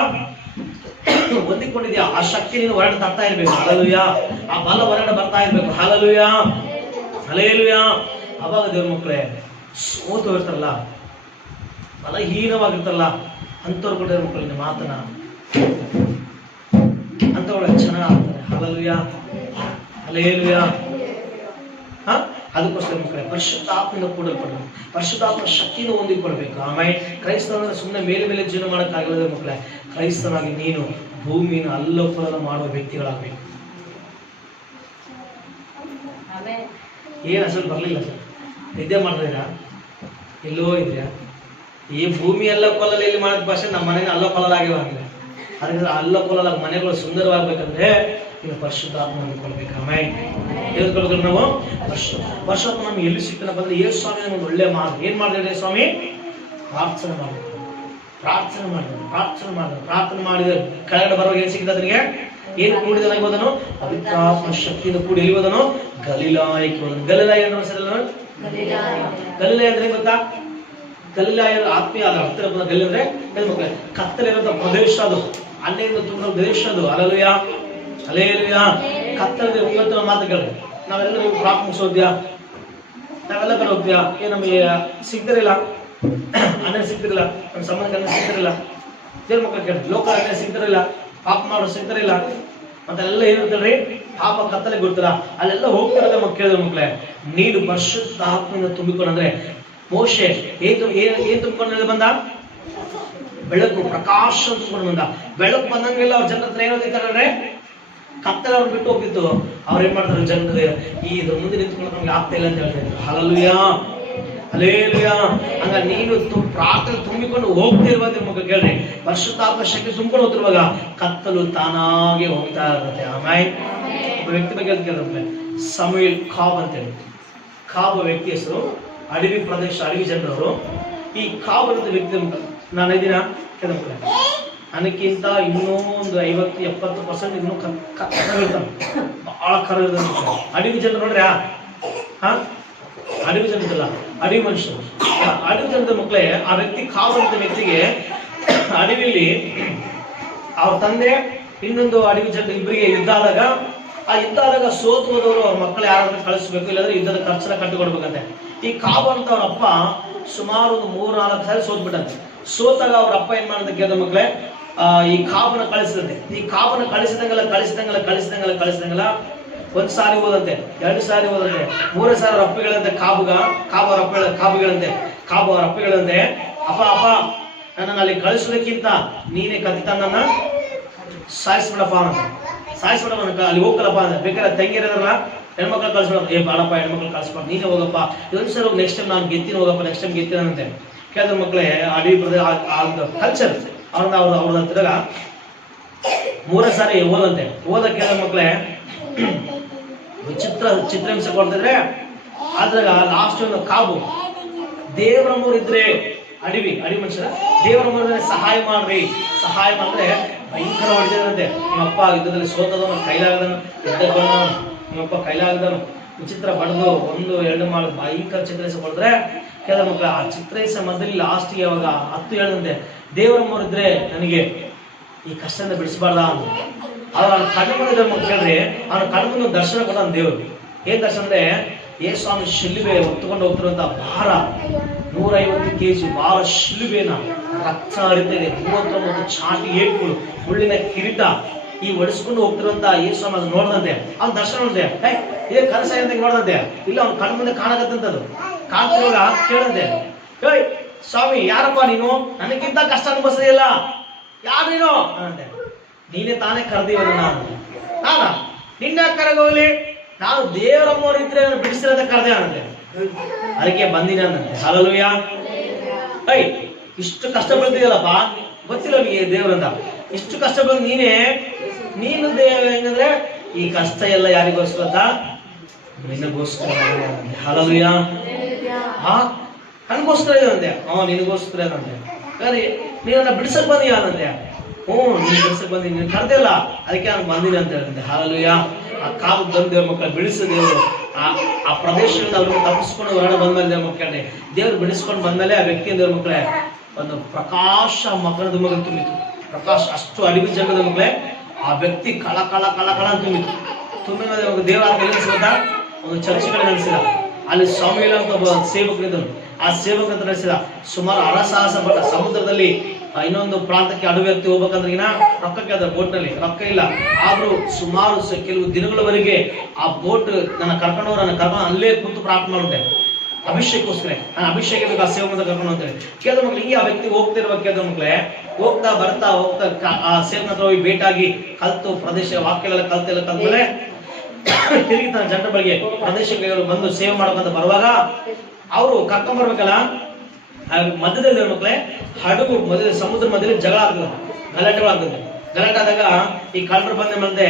ಹೊಂದಿಕೊಂಡಿದ್ಯಾ. ಆ ಶಕ್ತಿ ನೀನು ಹೊರಗಡೆ ತರ್ತಾ ಇರ್ಬೇಕು. ಹಲ್ಲೆಲೂಯಾ. ಆ ಬಲ ಹೊರಗಡೆ ಬರ್ತಾ ಇರ್ಬೇಕು. Hallelujah, hallelujah. ಅವಾಗ ದೇವ್ರ ಮಕ್ಕಳೇ ಸೋತು ಇರ್ತಾರಲ್ಲ, ಬಲಹೀನವಾಗಿರ್ತಾರಲ್ಲ, ಅಂತವ್ರು ಕೊಟ್ಟಿರೋ ಮಕ್ಕಳಿನ ಮಾತನ ಅಂತವಳ ಚೆನ್ನಾಗ್ತಾರೆ. Hallelujah, hallelujah. ಅದಕ್ಕೋಸ್ಕರ ಮಕ್ಕಳೇ ಪರಿಶುದ್ಧಾತ್ಮದಿಂದ ಕೂಡಲ್ಪಡಬೇಕು, ಪರಿಶುದ್ಧಾತ್ಮ ಶಕ್ತಿಯಿಂದ ಹೊಂದಿಕೊಳ್ಬೇಕು. ಆಮೇಲೆ ಕ್ರೈಸ್ತನ ಸುಮ್ಮನೆ ಮೇಲೆ ಮೇಲೆ ಜೀವನ ಮಾಡೋಕ್ಕಾಗಲ್ಲ ಮಕ್ಕಳೇ. ಕ್ರೈಸ್ತನಾಗಿ ನೀನು ಭೂಮಿಯನ್ನು ಅಲ್ಲೋಪಲನ ಮಾಡುವ ವ್ಯಕ್ತಿಗಳಾಗಬೇಕು. ಏನ್ ಅಸಲು ಬರ್ಲಿಲ್ಲ ಸರ್, ನಿದ್ದೆ ಮಾಡ್ತಾ ಎಲ್ಲೋ ಇದ್ಯಾ? ಈ ಭೂಮಿ ಅಲ್ಲೋಪಲಲ್ಲಿ ಎಲ್ಲಿ ಮಾಡಿದ ಭಾಷೆ ನಮ್ಮ ಮನೆಗೆ ಅಲ್ಲೋಪಲಾಗಿಲ್ಲ. ಅದಕ್ಕೆ ಅಲ್ಲೋಪಲ ಮನೆಗಳು ಸುಂದರವಾಗಬೇಕಂದ್ರೆ ನೀನು ಪರಿಶುದ್ಧಾತ್ಮ ಹೊಂದಿಕೊಳ್ಬೇಕು. ಆಮೇಲೆ ಹೇಳ್ಕೊಳ್ಬೇಕು ನಾವು ಪರಿಶುದ್ಧಾತ್ಮ ನಮ್ಗೆ ಎಲ್ಲಿ ಸಿಗ್ತಾನಪ್ಪ ಅಂದ್ರೆ, ಏ ಸ್ವಾಮಿ ನಮ್ಗೆ ಒಳ್ಳೆ ಮಾತು ಏನ್ ಮಾಡಿದ್ರೆ ಸ್ವಾಮಿ? ಪ್ರಾರ್ಥನೆ ಮಾಡಬೇಕು, ಪ್ರಾರ್ಥನೆ ಮಾಡಿದ್ರು, ಪ್ರಾರ್ಥನೆ ಮಾಡಿದ್ರು, ಪ್ರಾರ್ಥನೆ ಮಾಡಿದ್ರೆ ಕೆಳಗಡೆ ಬರುವಾಗ ಏನ್ ಸಿಗ್ತದೆ ನಿನಗೆ? ಏನು ಕೂಡಿದನಾಗಿ ಹೋದನು? ಪವಿತ್ರಾತ್ಮ ಶಕ್ತಿಯಿಂದ ಕೂಡಿ ಎಲ್ಲಿ ಹೋದನು? ಗಲಿಲಾಯಕ್ಕೆ ಹೋದನು. ಗಲಿಲಾಯ ಅಂದ್ರೆ ಗಲಿಲಾಯ ಅಂದ್ರೆ ಗೊತ್ತಾ? ಗಲಿಲಾಯ ಆತ್ಮೀಯ ಹತ್ತಿರ ಗಲಿ ಅಂದ್ರೆ ಕತ್ತಲಿರುವಂತ ಪ್ರದೇಶ, ಅದು ಅಲ್ಲಿಂದ ತುಂಬ ದೇಶ ಅದು. Hallelujah, hallelujah. ಕತ್ತಲಿದೆ ಇವತ್ತು ಮಾತುಗಳು ನಾವೆಲ್ಲರೂ ಪ್ರಾಪ್ ಮುಗಿಸೋದ್ಯಾ, ನಾವೆಲ್ಲ ಕಡೆ ಹೋಗ್ತೀಯಾ, ನಮಗೆ ಸಿಗ್ತಿರಲಿಲ್ಲ, ಅನ್ನ ಸಿಗ್ತಿರಲಿಲ್ಲ, ನಮ್ಮ ಸಂಬಂಧ ಅನ್ನ ಸಿಗ್ತಿರಲಿಲ್ಲ, ದೇವ್ರ ಮಕ್ಕಳು ಕೇಳಿ ಲೋಕ ಅನ್ನ ಸಿಗ್ತಿರಲಿಲ್ಲ, ಪಾಪ ಮಾಡೋದು ಸಿಗ್ತಿರಲಿಲ್ಲ, ಮತ್ತೆಲ್ಲ ಏನಿರ್ತಲ್ರಿ ಪಾಪ ಕತ್ತಲೆ ಗೊತ್ತಿಲ್ಲ, ಅಲ್ಲೆಲ್ಲ ಹೋಗ್ತಿರೋದೇ ಕೇಳಿದ್ರೆ ಮಕ್ಕಳೇ, ನೀನು ಪರಿಶುದ್ಧಾತ್ಮದಿಂದ ತುಂಬಿಕೊಂಡ್ರೆ ಮೋಶೆ ಏನ್ ತುಂಬಿಕೊಂಡ ಬಂದ? ಬೆಳಕು, ಪ್ರಕಾಶ ತುಂಬಿಕೊಂಡು ಬಂದ. ಬೆಳಕು ಬಂದಂಗೆಲ್ಲ ಅವ್ರ ಜನರ ಹತ್ರ ಏನೋದಿರ್ತಾರೆ, ಕತ್ತಲೆ ಅವ್ರು ಬಿಟ್ಟು ಹೋಗಿತ್ತು. ಅವ್ರು ಏನ್ ಮಾಡ್ತಾರೆ, ಜನರು ಇದ್ರ ಮುಂದೆ ನಿಂತ್ಕೊಂಡು ನಮ್ಗೆ ಆಗ್ತಾ ಇಲ್ಲ ಅಂತ ಹೇಳ್ತಾ ಇದ್ರು. Hallelujah, hallelujah. ಹಂಗ ನೀನು ಪ್ರಾರ್ಥನೆ ತುಂಬಿಕೊಂಡು ಹೋಗ್ತಿರುವಾಗ ಮಗ ಕೇಳ್ರಿ, ಪರಿಶುದ್ಧಾತ್ಮ ಶಕ್ತಿ ತುಂಬಿಕೊಂಡು ಹೋಗ್ತಿರುವಾಗ ಕತ್ತಲು ತಾನಾಗೆ ಹೋಗ್ತಾ ಇರುತ್ತೆ. ಆಮೇಲೆ ಒಬ್ಬ ವ್ಯಕ್ತಿ ಬಗ್ಗೆ ಕೇಳಿದ್ರೆ ಸಮುಯೇಲ್ ಖಾಬ್ ಅಂತೇಳಿ, ಖಾಬ್ ವ್ಯಕ್ತಿ ಹೆಸರು, ಅಡವಿ ಪ್ರದೇಶ, ಅಡವಿ ಜನರವರು. ಈ ಖಾಬ್ ಅಂತ ವ್ಯಕ್ತಿ ನಾನು ಇದೀನ ಕೇಳ್ತಾರೆ, ನನಗಿಂತ ಇನ್ನೂ ಒಂದು 50-70% ಇನ್ನೂ ಕರ್ತಾನೆ, ಬಹಳ ಕರ ಇರ್ತಾನೆ. ಅಡವಿ ಜನರು ನೋಡ್ರಿ, ಅಡವಿ ಜನರಲ್ಲ, ಅಡವಿ ಮನುಷ್ಯರು. ಅಡವಿ ಜನದ ಮಕ್ಕಳೇ, ಆ ವ್ಯಕ್ತಿ ಖಾಬ್ ವ್ಯಕ್ತಿಗೆ ಅಡವಿಲಿ ಅವ್ರ ತಂದೆ ಇನ್ನೊಂದು ಅಡವಿ ಜನ ಇಬ್ಬರಿಗೆ ಯುದ್ಧ ಆದಾಗ, ಆ ಯುದ್ಧ ಆದಾಗ ಸೋತು ಹೋದವರು ಅವ್ರ ಮಕ್ಕಳು ಯಾರಾದ್ರೂ ಕಳಿಸ್ಬೇಕು, ಇಲ್ಲಾಂದ್ರೆ ಯುದ್ಧದ ಖರ್ಚನ್ನ ಕಟ್ಟಿಕೊಡ್ಬೇಕಂತೆ. ಈ ಖಾಬ್ ಅಂತ ಅವ್ರ ಅಪ್ಪ ಸುಮಾರು ಒಂದು 3-4 ಸಾರಿ ಸೋತ್ಬಿಟ್ಟಂತೆ. ಸೋತಾಗ ಅವ್ರ ಅಪ್ಪ ಏನ್ ಮಾಡಿದ ಕೇಳಿದ ಮಕ್ಕಳೇ, ಈ ಖಾಬನ ಕಳಿಸಿದಂತೆ. ಈ ಖಾಬನ ಕಳಿಸಿದಂಗಲ್ಲ 1 ಸಾರಿ ಹೋದಂತೆ, 2 ಸಾರಿ ಹೋದಂತೆ, 3 ಸಾರಿ ಅವ್ರ ಅಪ್ಪಗಳಂತೆ. ಖಾಬ್ ಅವ್ರ ಅಪ್ಪಗಳಂತೆ, ಅಪ್ಪ ನನ್ನನ್ನು ಅಲ್ಲಿ ಕಳಿಸೋದಕ್ಕಿಂತ ನೀನೇ ಕತ್ತಿತ ನನ್ನ ಸಾಯಿಸ್ಬಿಡಪ್ಪ ಅಲ್ಲಿ ಹೋಗಲ್ಲಪ್ಪ ಅಂದ್ರೆ. ಬೇಕಾದ್ರೆ ತಂಗಿರಲ್ಲ ಹೆಣ್ಮಕ್ಳು ಕಳಿಸ್ಬಿಡ, ಬಾಳಪ್ಪ ಹೆಣ್ಮಕ್ಳು ಕಳಿಸ್ಬಾರ್ದು, ನೀನೇ ಹೋಗಪ್ಪ, ಇದೊಂದು ಸರಿ ಹೋಗಿ ನೆಕ್ಸ್ಟ್ ಟೈಮ್ ನಾನು ಗೆತ್ತೀನಿ ಹೋಗಪ್ಪ, ನೆಕ್ಸ್ಟ್ ಟೈಮ್ ಗೆತ್ತಿನಂತೆ. ಕೇಳಿದ ಮಕ್ಕಳೇ, ಅಡವಿ ಪ್ರದೇಶ ಕಲ್ಚರ್ ಅವ್ರ ಹತ್ತಿರ 3 ಸಾರಿ ಓದಂತೆ. ಕೇಳಿದ ಮಕ್ಕಳೇ ಚಿತ್ರಹಿಂಸೆ ಕೊಡ್ತಿದ್ರೆ ಅದ್ರಾಗ ಲಾಸ್ಟ್ ಒಂದು ಕಾಬು ದೇವರಮ್ಮವ್ರು ಇದ್ರೆ ಅಡಿ ಮನುಷ್ಯರ ದೇವರಮ್ಮವ್ರ ಸಹಾಯ ಮಾಡ್ರಿ, ಸಹಾಯ ಮಾಡಿದ್ರೆ ಭಯಂಕರ ಹೊಡೆದಿರಂತೆ. ನಿಮ್ಮಪ್ಪ ಯುದ್ಧದಲ್ಲಿ ಸೋತದವನು, ಕೈಲಾಗದನು, ನಿಮ್ಮಪ್ಪ ಕೈಲಾಗದನು, ವಿಚಿತ್ರ ಬಡ್ದು 1-2 ಮಾಡಿ ಭಯಂಕರ ಚಿತ್ರಹಿಂಸೆ ಕೊಡಿದ್ರೆ ಕೆಲವು ಮಕ್ಕಳು ಆ ಚಿತ್ರಹಿಂಸೆ ಮೊದಲು ಲಾಸ್ಟ್ಗೆ ಅವಾಗ 10 ಹೇಳಿದಂತೆ ದೇವರಮ್ಮವ್ರು ಇದ್ರೆ ನನಗೆ ಈ ಕಷ್ಟದಿಂದ ಬಿಡಿಸಬಾರ್ದ ಅಂತ. ಅವ್ರು ಅವ್ನ ಕಣ್ಣು ಮುಂದೆ ಕೇಳ್ರಿ, ಅವ್ನ ಕಣ್ಣು ಮುಂದೆ ದರ್ಶನ ಕೊಡ ದೇವ್ರು. ಏನ್ ದರ್ಶನ ಅಂದ್ರೆ ಯೇಸು ಸ್ವಾಮಿ ಶಿಲುಬೆ ಹೊತ್ತುಕೊಂಡು ಹೋಗ್ತಿರುವಂತ ಭಾರ 150 kg ಭಾರ ಶಿಲುಬೆನ ರಕ್ತ ಹರಿತಿದೆ, 39 ಚಾಟಿ ಏಟ್ಗಳು, ಮುಳ್ಳಿನ ಕಿರೀಟ ಈ ಒಡಿಸ್ಕೊಂಡು ಹೋಗ್ತಿರುವಂತ ಯೇಸು ಸ್ವಾಮಿ ಅದು ನೋಡ್ದಂತೆ. ಅವ್ನ ದರ್ಶನ ನೋಡಿದೆ, ಇದೇ ಕನಸ ಅಂತ ನೋಡ್ದಂತೆ. ಇಲ್ಲ ಅವ್ನ ಕಣ್ಣು ಮುಂದೆ ಕಾಣಕತ್ತಂತದ್ದು ಕಾಣ್ತಿರುವಾಗ ಕೇಳಂತೆ, ಏಯ್ ಸ್ವಾಮಿ ಯಾರಪ್ಪ ನೀನು, ನನಗಿಂತ ಕಷ್ಟ ಅನುಭವಿಸೋದಿಲ್ಲ, ಯಾರು ನೀನು ಅಂತೆ. ನೀನೇ ತಾನೇ ಕರೆದಿವ ನಾನ ನಿನ್ನ ಕರಗೋಲಿ, ನಾನು ದೇವರಮ್ಮವ್ರು ಇದ್ರೆ ಬಿಡಿಸಿರೋದ ಕರೆದೆ ಅನ್ನಂತೆ. ಅದಕ್ಕೆ ಬಂದಿನ ಅನ್ನಂತೆ. ಹಲ್ಲೆಲೂಯಾ. ಇಷ್ಟು ಕಷ್ಟ ಬೀಳ್ತಿದೆಯಲ್ಲಪ್ಪ, ಗೊತ್ತಿಲ್ಲ ನಿಮಗೆ ದೇವರಂತ, ಇಷ್ಟು ಕಷ್ಟ ಬಂದು ನೀನು ದೇವ ಹೆಂಗಂದ್ರೆ ಈ ಕಷ್ಟ ಎಲ್ಲ ಯಾರಿಗೋಸ್ಕರ? ನಿನಗೋಸ್ಕರ. ಹಲ್ಲೆಲೂಯಾ. ನನಗೋಸ್ಕರ ಇದಂತೆ, ನಿನಗೋಸ್ಕರ ಇದಂತೆ. ನೀನನ್ನ ಬಿಡಿಸಕ್ ಬಂದಿ ಅನ್ನಂತೆ. ನೀನು ಬಿಡಿಸಕ್ ಬಂದಿ, ನೀನು ಕರೆದಿಲ್ಲ, ಅದಕ್ಕೆ ನಾನು ಬಂದಿನಿ ಅಂತ ಹೇಳಿದಂತೆ. ಹಲ್ಲೆಲೂಯಾ. ಆ ಕಾಲು ಬಂದು ದೇವ್ರ ಮಕ್ಕಳು ಬಿಡಿಸ ದೇವರು ಆ ಪ್ರದೇಶದಿಂದ ಅವ್ರಿಗೆ ತಪ್ಪಿಸ್ಕೊಂಡು ಹೊರಗಡೆ ಬಂದ್ಮೇಲೆ ದೇವ್ರ ಮಕ್ಕಳೇ ದೇವ್ರು ಬಿಡಿಸ್ಕೊಂಡು ಬಂದ್ಮೇಲೆ ಆ ವ್ಯಕ್ತಿಯ ದೇವ್ರ ಮಕ್ಕಳೇ ಒಂದು ಪ್ರಕಾಶ ಮಕರದ ಮಗ ತುಂಬಿತು. ಪ್ರಕಾಶ ಅಷ್ಟು ಅಡಿಗೆ ಜಗದ ಮಕ್ಕಳೇ ಆ ವ್ಯಕ್ತಿ ಕಳ ತುಂಬಿತು. ತುಂಬಿದ ದೇವರ ನೆಲೆಸಿದ ಒಂದು ಚರ್ಚ್ಗಳೇ ನಡೆಸಿದ. ಅಲ್ಲಿ ಸ್ವಾಮಿಲ ಅಂತ ಒಬ್ಬ ಸೇವಕರಿದ್ದನು. ಆ ಸೇವಕ ಅಂತ ನಡೆಸಿದ. ಸುಮಾರು ಅರಸಾಹಸ ಪಟ್ಟ ಸಮುದ್ರದಲ್ಲಿ ಇನ್ನೊಂದು ಪ್ರಾಂತಕ್ಕೆ ಅಡು ವ್ಯಕ್ತಿ ಹೋಗ್ಬೇಕಂದ್ರೆ ರೊಕ್ಕಕ್ಕೆ ಅದ ಬೋಟ್ನಲ್ಲಿ ರೊಕ್ಕ ಇಲ್ಲ, ಆದ್ರೂ ಸುಮಾರು ಕೆಲವು ದಿನಗಳವರೆಗೆ ಆ ಬೋಟ್ ನನ್ನ ಕರ್ಕೊಂಡು ಅಲ್ಲೇ ಕೂತು ಪ್ರಾರ್ಥನೆ ಮಾಡಿದೆ ಅಭಿಷೇಕಕ್ಕೋಸ್ಕರ. ನಾನು ಅಭಿಷೇಕ ಬೇಕು ಆ ಸೇವಕ ಕರ್ಕೊಂಡು ಅಂತೇಳಿ ಕೇಳಿದ ಮಕ್ಳು ಹಿಂಗೆ ಆ ವ್ಯಕ್ತಿ ಹೋಗ್ತಿರುವ ಕೇಳಿದ ಮಕ್ಳೇ ಹೋಗ್ತಾ ಆ ಸೇವಕನ ಹತ್ರ ಹೋಗಿ ಭೇಟಾಗಿ ಕಲ್ತು ಪ್ರದೇಶ ವಾಕ್ಯಗಳ ಕಲ್ತಮೇಲೆ ತಿರುಗಿ ತನ್ನ ಜನರ ಬಳಿಗೆ ಪ್ರದೇಶಕ್ಕೆ ಬಂದು ಸೇವೆ ಮಾಡ್ಬೇಕಂತ ಬರುವಾಗ ಅವರು ಕರ್ಕೊಂಡ್ ಬರ್ಬೇಕಲ್ಲ, ಮಧ್ಯದಲ್ಲಿ ಮಕ್ಕಳೇ ಹಡಗು ಮಧ್ಯ ಸಮುದ್ರ ಮಧ್ಯದಲ್ಲಿ ಜಗಳ ಆಗ್ತದೆ, ಗಲಾಟೆಗಳಾಗ್ತದೆ. ಗಲಾಟೆ ಆದಾಗ ಈ ಕಳ್ಳರು ಬಂದ ಮುಂದೆ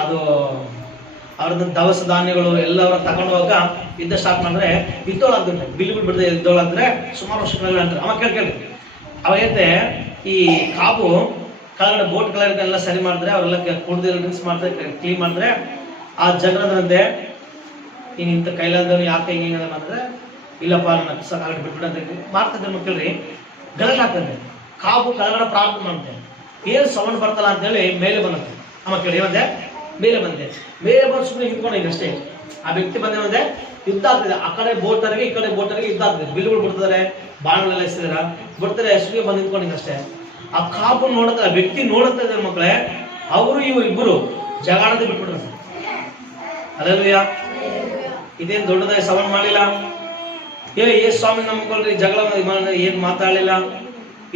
ಅದು ಅವ್ರದ್ದು ದವಸ ಧಾನ್ಯಗಳು ಎಲ್ಲ ತಗೊಂಡು ಹೋಗ ಯುದ್ಧ ಸ್ಟಾರ್ಟ್ ಮಾಡಿದ್ರೆ ಯುದ್ಧಗಳಾಗ್ತದೆ, ಬಿಲ್ಲು ಬಿಡದೆ ಯುದ್ಧಗಳಾದ್ರೆ ಸುಮಾರು ವರ್ಷಗಳ ಅಂತಾರೆ. ಅವ ಕೇಳಿ ಅವಾಗೈತೆ ಈ ಕಾಬು ಕೆಳಗಡೆ ಬೋಟ್ ಕೆಳಗಡೆ ಎಲ್ಲ ಸರಿ ಮಾಡಿದ್ರೆ ಅವರೆಲ್ಲ ಕುಡ್ದು ಡ್ರಿಂಕ್ಸ್ ಮಾಡ್ತಾರೆ, ಕ್ಲೀನ್ ಮಾಡಿದ್ರೆ ಆ ಜನರಂತೆ ನೀನು ಇಂಥ ಕೈಲಾದವನು ಯಾಕೆ ಹಿಂಗೆ ಮಾಡಿದ್ರೆ ಇಲ್ಲಪ್ಪ ನನ್ನ ಸಾಕಾಗಿ ಬಿಟ್ಬಿಡಂತ ಮಾಡ್ತಿದ್ದೆ ಮಕ್ಕಳ್ರಿ. ಗಲಾಟೆ ಆಗ್ತದೆ. ಕಾಬು ಕೆಳಗಡೆ ಪ್ರಾರ್ಥನೆ ಮಾಡುತ್ತೆ, ಏನು ಸೌಂಡ್ ಬರ್ತಲ್ಲ ಅಂತೇಳಿ ಮೇಲೆ ಬಂದಂತೆ. ಅಮ್ಮ ಕೇಳಿ ಏನಂತೆ ಮೇಲೆ ಬಂದೆ, ಮೇಲೆ ಬಂದು ಸುಮ್ಮನೆ ನಿಂತ್ಕೊಂಡು ಅಷ್ಟೇ. ಆ ವ್ಯಕ್ತಿ ಬಂದೆ ಯುದ್ಧ ಆಗ್ತದೆ. ಆ ಕಡೆ ಬೋಟರಿಗೆ ಈ ಕಡೆ ಬೋಟರಿಗೆ ಯುದ್ಧ ಆಗ್ತದೆ. ಬಿಲ್ಗಳು ಬಿಡ್ತಿದ್ದಾರೆ, ಬಾಣಗಳೆಲ್ಲ ಎಸಿದಾರ ಬಿಡ್ತಾರೆ, ಸುಮ್ಮನೆ ಬಂದು ನಿಂತ್ಕೊಂಡು ಅಷ್ಟೇ. ಆ ಕಾಬು ನೋಡುತ್ತೆ, ಆ ವ್ಯಕ್ತಿ ನೋಡುತ್ತಾ ಇದ್ದಾರೆ ಮಕ್ಕಳೇ, ಅವರು ಇಬ್ಬರು ಜಗಾಡದೆ ಬಿಟ್ಬಿಡ್ತಾರೆ. ಹಲ್ಲೆಲೂಯಾ. ಇದೇನು ದೊಡ್ಡದಾಗಿ ಸೌಂಡ್ ಮಾಡಲಿಲ್ಲ. ಏ ಸ್ವಾಮಿ ನಂಬ್ಕೊಳ್ರಿ, ಜಗಳ ಏನ್ ಮಾತಾಡಲಿಲ್ಲ,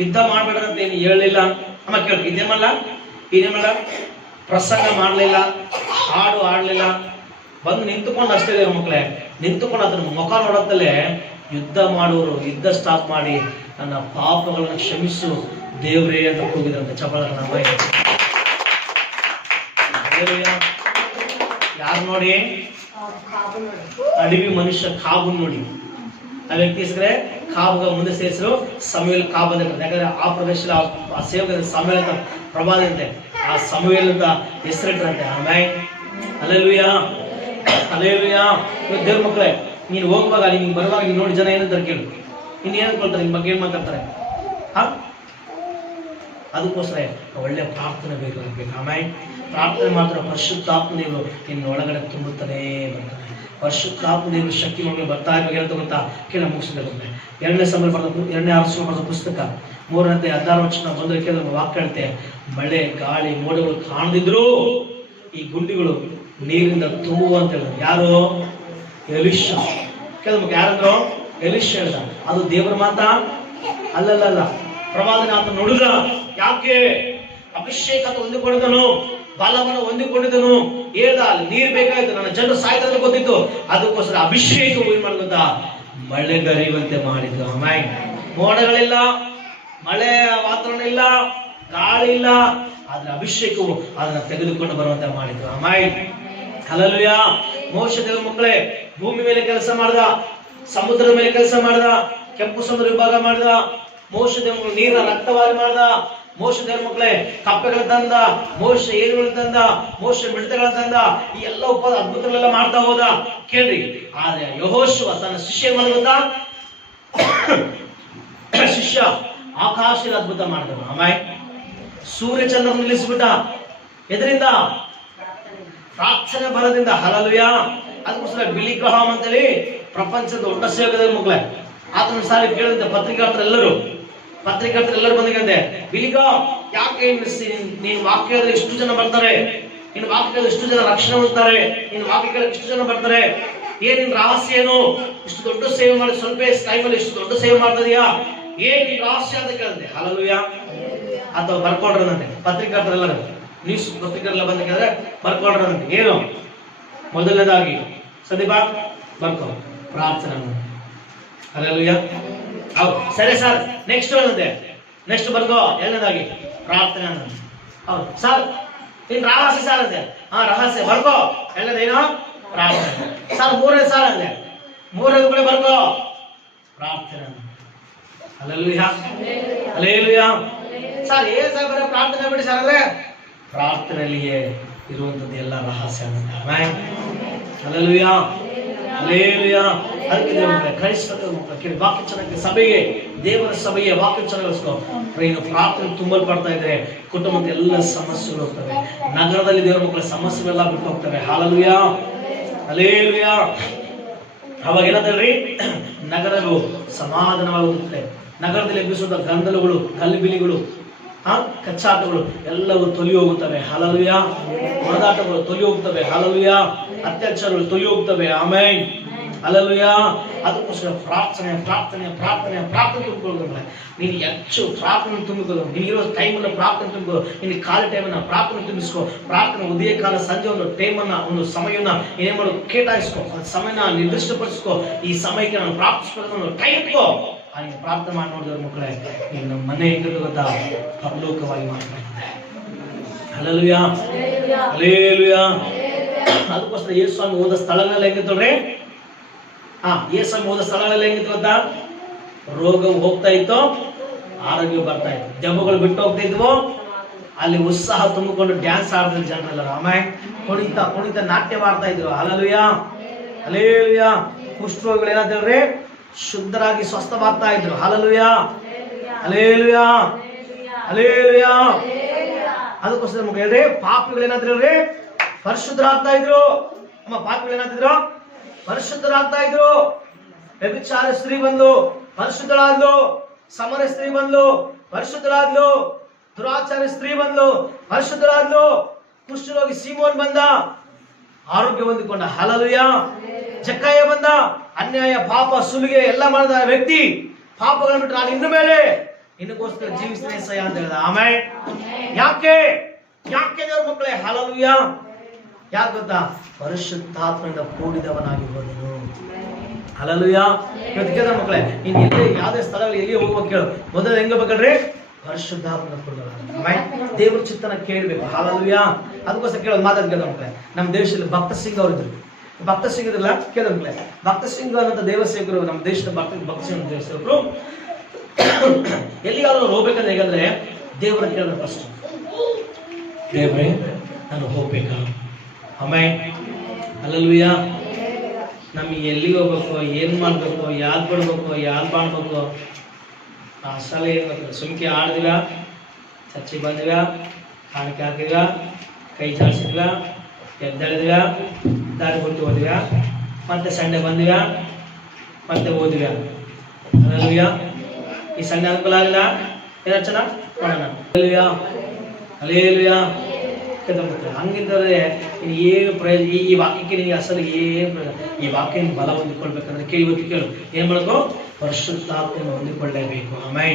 ಯುದ್ಧ ಮಾಡ್ಬೇಡ್ರಂತ ಏನು ಹೇಳಲಿಲ್ಲ. ಅಮ್ಮ ಕೇಳ್ರಿ ಇದೇ ಮಾಡಲ್ಲ, ಪ್ರಸಂಗ ಮಾಡಲಿಲ್ಲ, ಹಾಡು ಆಡ್ಲಿಲ್ಲ, ಬಂದು ನಿಂತುಕೊಂಡು ಅಷ್ಟೇ ದೇವ್ರ ಮಕ್ಕಳೇ. ನಿಂತುಕೊಂಡು ಅದನ್ನ ಮುಖ ನೋಡತ್ತಲೇ ಯುದ್ಧ ಮಾಡುವರು ಯುದ್ಧ ಸ್ಟಾಪ್ ಮಾಡಿ ನನ್ನ ಪಾಪಗಳನ್ನು ಕ್ಷಮಿಸು ದೇವ್ರೇ ಅಂತ ಕೂಗಿದ್ರಂತೆ. ಚಪಲನ ಯಾರು ನೋಡಿ? ಅಡವಿ ಮನುಷ್ಯ ಕಾಬು ನೋಡಿ. ಆ ವ್ಯಕ್ತಿ ಹೆಸರೇ ಕಾಬುಗ ಮುಂದೆ ಸೇರಿಸಲು ಸಮುವೇಲ್ ಕಾಬ್ ಅಂತ. ಯಾಕಂದ್ರೆ ಆ ಪ್ರದೇಶದ ಆ ಸೇವಕ ಸಮುವೇಲ್ ಅಂತ ಪ್ರಭಾದ ಅಂತೆ, ಆ ಸಮುವೇಲ್ ಅಂತ ಹೆಸರಿಟ್ರಂತೆ. ಆಮೇಲೆ ಹಲ್ಲೆಲೂಯಾ, ಹಲ್ಲೆಲೂಯಾ. ದೇವ್ರ ಮಕ್ಕಳೇ, ನೀನು ಹೋಗುವಾಗ ನಿಮ್ಗೆ ಬರುವಾಗ ನೀನು ನೋಡಿ ಜನ ಏನಂತಾರೆ ಕೇಳು, ನೀನು ಏನು ಕೊಳ್ತಾರೆ, ನಿಮ್ಮ ಬಗ್ಗೆ ಏನ್ ಮಾತಾಡ್ತಾರೆ. ಅದಕ್ಕೋಸ್ಕರ ಒಳ್ಳೆ ಪ್ರಾರ್ಥನೆ ಬೇಕು. ಆಮೇಲೆ ಪ್ರಾರ್ಥನೆ ಮಾತ್ರ ಪರಿಶುದ್ಧಾತ್ಮ ದೇವರು ನಿನ್ನ ಒಳಗಡೆ ತುಂಬುತ್ತಾನೆ ಬರ್ತಾನೆ. ಪರಿಶುದ್ಧಾತ್ಮ ದೇವರು ಶಕ್ತಿ ಮಗಳು ಬರ್ತಾ ಇರುವಾಗ ಏನಂತ ಗೊತ್ತಾ? ಕೇಳ ಮುಗಿಸಿದೆ. 2ನೇ ಅರಸರು ಬರೆದ ಪುಸ್ತಕ 3ನೇ 16 ಬಂದು ಕೇಳಿದ ವಾಕ್ಯ ಹೇಳುತ್ತೆ, ಮಳೆ ಗಾಳಿ ಮೋಡಗಳು ಕಾಣದಿದ್ರು ಈ ಗುಂಡಿಗಳು ನೀರಿಂದ ತುಂಬುವ ಅಂತ ಹೇಳಿದ್ರು. ಯಾರು? ಎಲಿಷ. ಕೇಳಿದ ಯಾರಂದ್ರು? ಎಲಿಷ ಹೇಳ್ದ. ಅದು ದೇವರ ಮಾತಾ? ಅಲ್ಲಲ್ಲ, ಪ್ರವಾದನೆ ಆತ ನುಡಿದ. ಯಾಕೆ? ಅಭಿಷೇಕ ಹೊಂದಿಕೊಂಡಿದ್ದನು, ಬಲವನ್ನು ಹೊಂದಿಕೊಂಡಿದ್ದನು. ಹೇಳ್ದ ಅಲ್ಲಿ ನೀರು ಬೇಕಾಯ್ತು, ನನ್ನ ಜನರು ಸಾಯ್ತಂತ ಗೊತ್ತಿತ್ತು. ಅದಕ್ಕೋಸ್ಕರ ಅಭಿಷೇಕ ಏನ್ ಮಾಡ್ಕೊಂತ ಮಳೆಗರಿಯುವಂತೆ ಮಾಡಿದ್ದು. ಆಮೇಲೆ ಮೋಡಗಳಿಲ್ಲ, ಮಳೆ ವಾತಾವರಣ ಇಲ್ಲ, ಗಾಳಿ ಇಲ್ಲ, ಆದ್ರೆ ಅಭಿಷೇಕವು ಅದನ್ನ ತೆಗೆದುಕೊಂಡು ಬರುವಂತೆ ಮಾಡಿದ್ರು. ಆಮೇಲೆ ಹಲ್ಲೆಲೂಯ. ಮೋಶೆ ದೇವರ ಮಕ್ಕಳೇ ಭೂಮಿ ಮೇಲೆ ಕೆಲಸ ಮಾಡ್ದ, ಸಮುದ್ರದ ಮೇಲೆ ಕೆಲಸ ಮಾಡ್ದ, ಕೆಂಪು ಸಮುದ್ರ ವಿಭಾಗ ಮಾಡ್ದ. ಮೋಶೆ ದೇವರ ಮಕ್ಕಳು ನೀರನ್ನ ರಕ್ತವಾಗಿ ಮಾಡ್ದ. ಮೋಶೆ ದೇವರ ಮಕ್ಕಳೇ ಕಪ್ಪೆಗಳ ತಂದ, ಮೋಶೆ ಏನುಗಳ ತಂದ, ಮೋಶೆ ಮಿಡತೆಗಳ ತಂದ. ಈ ಎಲ್ಲ ಅದ್ಭುತಗಳೆಲ್ಲ ಮಾಡ್ತಾ ಹೋದ. ಕೇಳ್ರಿ, ಆದ್ರೆ ಯೆಹೋಶುವ ತನ್ನ ಶಿಷ್ಯ ಗೊತ್ತಾ, ಶಿಷ್ಯ ಆಕಾಶದ ಅದ್ಭುತ ಮಾಡಿದನು. ಆಮೇಲೆ ಸೂರ್ಯ ಚಂದ್ರ ನಿಲ್ಲಿಸ್ಬಿಟ್ಟ. ಎದರಿಂದ? ಪ್ರಾರ್ಥನೆ ಬಲದಿಂದ. ಹಲ್ಲೆಲೂಯ. ಅದಕ್ಕೋಸ್ಕರ ಬಿಲಿ ಗ್ರಹಾಮ್ ಅಂತೇಳಿ ಪ್ರಪಂಚದ ದೊಡ್ಡ ಸೇವಕದ ಮಕ್ಕಳೇ ಆತನ ಸಾರಿ ಕೇಳಿದಂತೆ ಪತ್ರಿಕಾರ್ತರೆಲ್ಲರೂ ಬಂದಿದೆ. ಬಿಲಿಗ, ಯಾಕೆ ನೀನ್ ವಾಕ್ಯ ಹೇಳಿದ್ರೆ ಇಷ್ಟು ಜನ ಬರ್ತಾರೆ, ನಿನ್ ವಾಕ್ಯ ಹೇಳಿದ್ರೆ ಇಷ್ಟು ಜನ ರಕ್ಷಣೆ ಹೊಂದ್ತಾರೆ, ನಿನ್ ವಾಕ್ಯ ಹೇಳಿದ್ರೆ ಇಷ್ಟು ಜನ ಬರ್ತಾರೆ, ಏನಿನ್ ರಹಸ್ಯ ಏನು? ಇಷ್ಟು ದೊಡ್ಡ ಸೇವೆ ಮಾಡಿ ಸ್ವಲ್ಪ ಟೈಮಲ್ಲಿ ಇಷ್ಟು ದೊಡ್ಡ ಸೇವೆ ಮಾಡ್ತದೀಯಾ? ಏನ್ ರಹಸ್ಯ ಅಂತ ಕೇಳಿದೆ. ಹಲ್ಲೆಲೂಯ. ಅಥವಾ ಬರ್ಕೊಡ್ರಂತೆ ಪತ್ರಿಕಾರ್ತರೆಲ್ಲರೂ, ನ್ಯೂಸ್ ಪತ್ರಿಕೆಲ್ಲ ಬಂದ ಕೇಳಿದ್ರೆ ಬರ್ಕೊಡ್ರಂತೆ. ಏನು? ಮೊದಲನೇದಾಗಿ ಸದೀಪಾ ಬರ್ಕೋ ಪ್ರಾರ್ಥನೆ. ಹಲ್ಲೆಲೂಯ. ಹೌದು, ಸರಿ ಸರ್. ನೆಕ್ಸ್ಟ್ ಏನಂತೆ? ನೆಕ್ಸ್ಟ್ ಬರ್ಕೋ. ಎರಡನೇದಾಗಿ ಪ್ರಾರ್ಥನೆ ಅನ್ನೋದು. ಹೌದು ಸರ್, ನಿನ್ ರಹಸ್ಯ ಸರ್ ಅಂತೆ. ಹಾ, ರಹಸ್ಯ ಬರ್ಕೋ. ಎರಡನೇದೇನು? ಪ್ರಾರ್ಥನೆ. ಸರ್ ಮೂರನೇ ಸಾರ್ ಅಂದೆ. ಮೂರನೇದು ಕೂಡ ಬರ್ಕೋ ಪ್ರಾರ್ಥನೆ. ಹಲ್ಲೆಲೂಯ. ಹಲ್ಲೆಲೂಯ. ಸರ್ ಏನ್ ಸರ್ ಬರೀ ಪ್ರಾರ್ಥನೆ ಬಿಡಿ ಸರ್ ಅಂದ್ರೆ ಪ್ರಾರ್ಥನೆಯಲ್ಲಿಯೇ ಇರುವಂತದ್ದು ಎಲ್ಲ ರಹಸ್ಯ ಅಂತ. ಹಲ್ಲೆಲೂಯ. ಹಲ್ಲೆಲೂಯ. ಅದಕ್ಕೆ ಕ್ರೈಸ್ತರ ಮಕ್ಕಳು ವಾಕ್ಯ ಚೆನ್ನಾಗಿ ಸಭೆಗೆ, ದೇವರ ಸಭೆಗೆ ವಾಕ್ಯ ಚೆನ್ನಾಗಿಸ್ಕೋ. ಇನ್ನು ಪ್ರಾರ್ಥನೆ ತುಂಬಲ್ಪಡ್ತಾ ಇದ್ರೆ ಕುಟುಂಬದ ಎಲ್ಲ ಸಮಸ್ಯೆಗಳು ಹೋಗ್ತವೆ. ನಗರದಲ್ಲಿ ದೇವರ ಮಕ್ಕಳ ಸಮಸ್ಯೆಗಳೆಲ್ಲ ಬಿಟ್ಟು ಹೋಗ್ತವೆ. ಹಲ್ಲೆಲೂಯ. ಹಲ್ಲೆಲೂಯ. ಅವಾಗ ಏನಂತೇಳ್ರಿ, ನಗರವು ಸಮಾಧಾನವಾಗುತ್ತದೆ. ನಗರದಲ್ಲಿ ಎಬ್ಬಿಸುವ ಗಂಧಲಗಳು, ಗಲಿಬಿಲಿಗಳು, ಕಚ್ಚಾಟಗಳು ಎಲ್ಲವೂ ತೊಲಿ ಹೋಗುತ್ತವೆ. ಹಲ್ಲೆಲೂಯ. ಹೊಡೆದಾಟಗಳು ತೊಲಿ ಹೋಗ್ತವೆ. ಹಲ್ಲೆಲೂಯ. ಅತ್ಯಾಚಾರಗಳು ತೊಲಿ ಹೋಗ್ತವೆ. ಆಮೆನ್. ಹಲ್ಲೆಲೂಯ. ಅದಕ್ಕೋಸ್ಕರ ಪ್ರಾರ್ಥನೆ ಪ್ರಾರ್ಥನೆ ಪ್ರಾರ್ಥನೆ ಪ್ರಾರ್ಥನೆ ತುಂಬಿಕೊಳ್ಳೋದು. ನೀನು ಹೆಚ್ಚು ಪ್ರಾರ್ಥನೆ ತುಂಬಿಕೊಳ್ಳೋದು. ನೀನಿರೋ ಟೈಮನ್ನು ಪ್ರಾರ್ಥನೆ ತುಂಬಿಕೋ. ನಿನಗೆ ಖಾಲಿ ಟೈಮನ್ನು ಪ್ರಾರ್ಥನೆ ತುಂಬಿಸ್ಕೋ. ಪ್ರಾರ್ಥನೆ ಉದಯ ಕಾಲ ಸಂಜೆ ಒಂದು ಟೈಮನ್ನು, ಒಂದು ಸಮಯನ ಏನೇ ಮಾಡೋದು ಕೇಟಾಯಿಸ್ಕೋ. ಒಂದು ಸಮಯನ ನಿರ್ದಿಷ್ಟಪಡಿಸ್ಕೋ. ಈ ಸಮಯಕ್ಕೆ ನಾನು ಪ್ರಾರ್ಥಿಸ್ಬೇಕು ಟೈಮ್ ಇಟ್ಕೋ. ಹಾಗೆ ಪ್ರಾರ್ಥನೆ ಮಾಡಿ ನೋಡಿದವ್ರ ಮಕ್ಕಳೇ, ನಿನ್ನ ಮನೆ ಹೆಂಗಿರೋ ಗೊತ್ತಾ? ಪರಲೋಕವಾಗಿ ಮಾಡ್ತಾರೆ. ಹಲ್ಲೆಲೂಯ. ಹಲ್ಲೆಲೂಯ. ಅದಕ್ಕೋಸ್ಕರ ಯೇಸು ಸ್ವಾಮಿ ಹೋದ ಸ್ಥಳಗಳೆಲ್ಲ ಹೆಂಗಿತ್ತಲ್ರಿ? ಯೇಸು ಸ್ವಾಮಿ ಹೋದ ಸ್ಥಳಗಳೆಲ್ಲ ಹೆಂಗಿತ್ತು ಗೊತ್ತಾ? ರೋಗವು ಹೋಗ್ತಾ ಇತ್ತು, ಆರೋಗ್ಯ ಬರ್ತಾ ಇತ್ತು, ದೆವ್ವಗಳು ಬಿಟ್ಟು ಹೋಗ್ತಾ ಇದ್ವು. ಅಲ್ಲಿ ಉತ್ಸಾಹ ತುಂಬಿಕೊಂಡು ಡ್ಯಾನ್ಸ್ ಆಡ್ತಿದ್ರು ಜನರೆಲ್ಲ. ಆಮೇಲೆ ಕುಣಿತ ಕುಣಿತ ನಾಟ್ಯ ಮಾಡ್ತಾ ಇದ್ರು. ಹಲ್ಲೆಲೂಯ. ಹಲ್ಲೆಲೂಯ. ಕುಷ್ಠರೋಗಿಗಳು ಏನಾದ್ರಿ ಶುದ್ಧರಾಗಿ ಸ್ವಸ್ಥವಾಗ್ತಾ ಇದ್ರು. ಹಲ್ಲೆಲೂಯ. ಹಲ್ಲೆಲೂಯ. ಹಲ್ಲೆಲೂಯ. ಅದಕ್ಕೋಸ್ಕರ ನಮ್ಗೆ ಹೇಳ್ರಿ, ಪಾಪಿಗಳು ಏನಾದ್ರು ಹೇಳ್ರಿ ಪರಿಶುದ್ಧರಾಗ್ತಾ ಇದ್ರು. ನಮ್ಮ ಪಾಪಿಗಳು ಏನಾದ್ರು ಪರಿಶುದ್ಧರಾಗ್ತಾ ಇದ್ರು. ವ್ಯಭಿಚಾರ ಸ್ತ್ರೀ ಬಂದು ಪರಿಶುದ್ಧಳಾದ್ಲು, ಸಮರ ಸ್ತ್ರೀ ಬಂದ್ಲು ಪರಿಶುದ್ಧಳಾದ್ಲು, ದುರಾಚಾರ ಸ್ತ್ರೀ ಬಂದ್ಲು ಪರಿಶುದ್ಧಳಾದ್ಲು, ಕುಷ್ಠರೋಗಿ ಸೀಮೋನ್ ಬಂದ ಆರೋಗ್ಯ ಹೊಂದಿಕೊಂಡ. ಹಲ್ಲೆಲೂಯ. ಜಕ್ಕಯ್ಯ ಬಂದ, ಅನ್ಯಾಯ ಪಾಪ ಸುಲಿಗೆ ಎಲ್ಲ ಮಾಡಿದ ವ್ಯಕ್ತಿ ಪಾಪಗಳನ್ನು ಬಿಟ್ಟು ನಾನು ಇನ್ನು ಮೇಲೆ ನಿನಗೋಸ್ಕರ ಜೀವಿಸ್ತೇನೆ ಸಯ ಅಂತ ಹೇಳಿದ. ಆಮೇಲೆ ಯಾಕೆ ದೇವರ ಮಕ್ಕಳೇ? ಹಲ್ಲೆಲೂಯ. ಯಾಕೆ ಗೊತ್ತಾ? ಪರಿಶುದ್ಧಾತ್ಮದಿಂದ ಕೂಡಿದವನಾಗಿ ಹೋದನು. ಹಲ್ಲೆಲೂಯ. ಇವತ್ತಿಗೆ ಮಕ್ಕಳೇ, ನೀನು ಎಲ್ಲಿ ಯಾವುದೇ ಸ್ಥಳಗಳು ಎಲ್ಲಿ ಹೋಗ್ಬೇಕು ಕೇಳು, ಮೊದಲು ಹೆಂಗ ಬೇಕಂದ್ರೆ ಪರಿಶುದ್ಧಾತ್ಮನ ಕೂಡಿದವ. ದೇವರ ಚಿತ್ತನ ಕೇಳಬೇಕು. ಹಲ್ಲೆಲೂಯ. ಅದಕ್ಕೋಸ್ಕರ ಕೇಳೋದು ಮಾತಾಡ್ತೇವೆ ಮಕ್ಕಳೇ. ನಮ್ಮ ದೇಶದಲ್ಲಿ ಭಕ್ತ ಸಿಂಗ್ ಅವರಿದ್ರು. ಭಕ್ತ ಸಿಂಗ್ ಇದ್ರಲ್ಲ, ಕೇಳಿದ್ರೆ ಭಕ್ತ ಸಿಂಗ್ ಅನ್ನೋ ದೇವಸೇವಕರು, ನಮ್ಮ ದೇಶದ ಭಕ್ತ ಸಿಂಗ್ ದೇವಸೇವಕರು ಎಲ್ಲಿಗಾದ್ರೂ ಹೋಗ್ಬೇಕಂದ್ರೆ ಹೇಗಂದ್ರೆ ದೇವರ ಕೇಳಿದ್ರೆ ಫಸ್ಟ್, ದೇವರೇ ನಾನು ಹೋಗ್ಬೇಕಾ? ಆಮೇಲೆ ಹಲ್ಲೆಲೂಯ. ನಮಗೆ ಎಲ್ಲಿಗೆ ಹೋಗ್ಬೇಕು, ಏನ್ ಮಾಡ್ಬೇಕು, ಯಾವ್ದು ಬಿಡ್ಬೇಕು, ಯಾವ್ದು ಮಾಡ್ಬೇಕು ಅಸಲ ಏನ್ ಗೊತ್ತಿಲ್ಲ. ಸುಮ್ಕೆ ಆಡಿದ್ವ, ಚರ್ಚಿಗೆ ಬಂದ್ವ, ಕಾಣಿಕೆ ಹಾಕಿದ್ವ, ಕೈ ಚಾಡಿಸಿದ್ವ, ಎದ್ದಳಿದ್ವ, ದಾರಿ ಬಿಟ್ಟು ಹೋದ್ವ, ಮತ್ತೆ ಸಂಡೆ ಬಂದ್ವ, ಮತ್ತೆ ಓದ್ವ. ಹಲ್ಲೆಲೂಯ. ಈ ಸಂಡೆ ಅನುಕೂಲ ಆಗಿಲ್ಲ, ಏನ ಚೆನ್ನಾಗಿ ಮಾಡೋಣ. ಹಲ್ಲೆಲೂಯ. ಹಲ್ಲೆಲೂಯ. ಹಂಗಿದ್ರೆ ಏನು ಪ್ರಯೋಜನ? ಈ ವಾಕ್ಯಕ್ಕೆ ನಿನಗೆ ಅಸಲು ಏನು ಪ್ರಯೋಜನ? ಈ ವಾಕ್ಯ ಬಲ ಹೊಂದಿಕೊಳ್ಬೇಕಂದ್ರೆ ಕೇಳಿ, ಇವತ್ತು ಕೇಳು, ಏನ್ ಮಾಡಬೇಕು? ಪರಿಶುದ್ಧಾತ್ಮವನ್ನು ಹೊಂದಿಕೊಳ್ಳಲೇಬೇಕು. ಆಮೆನ್.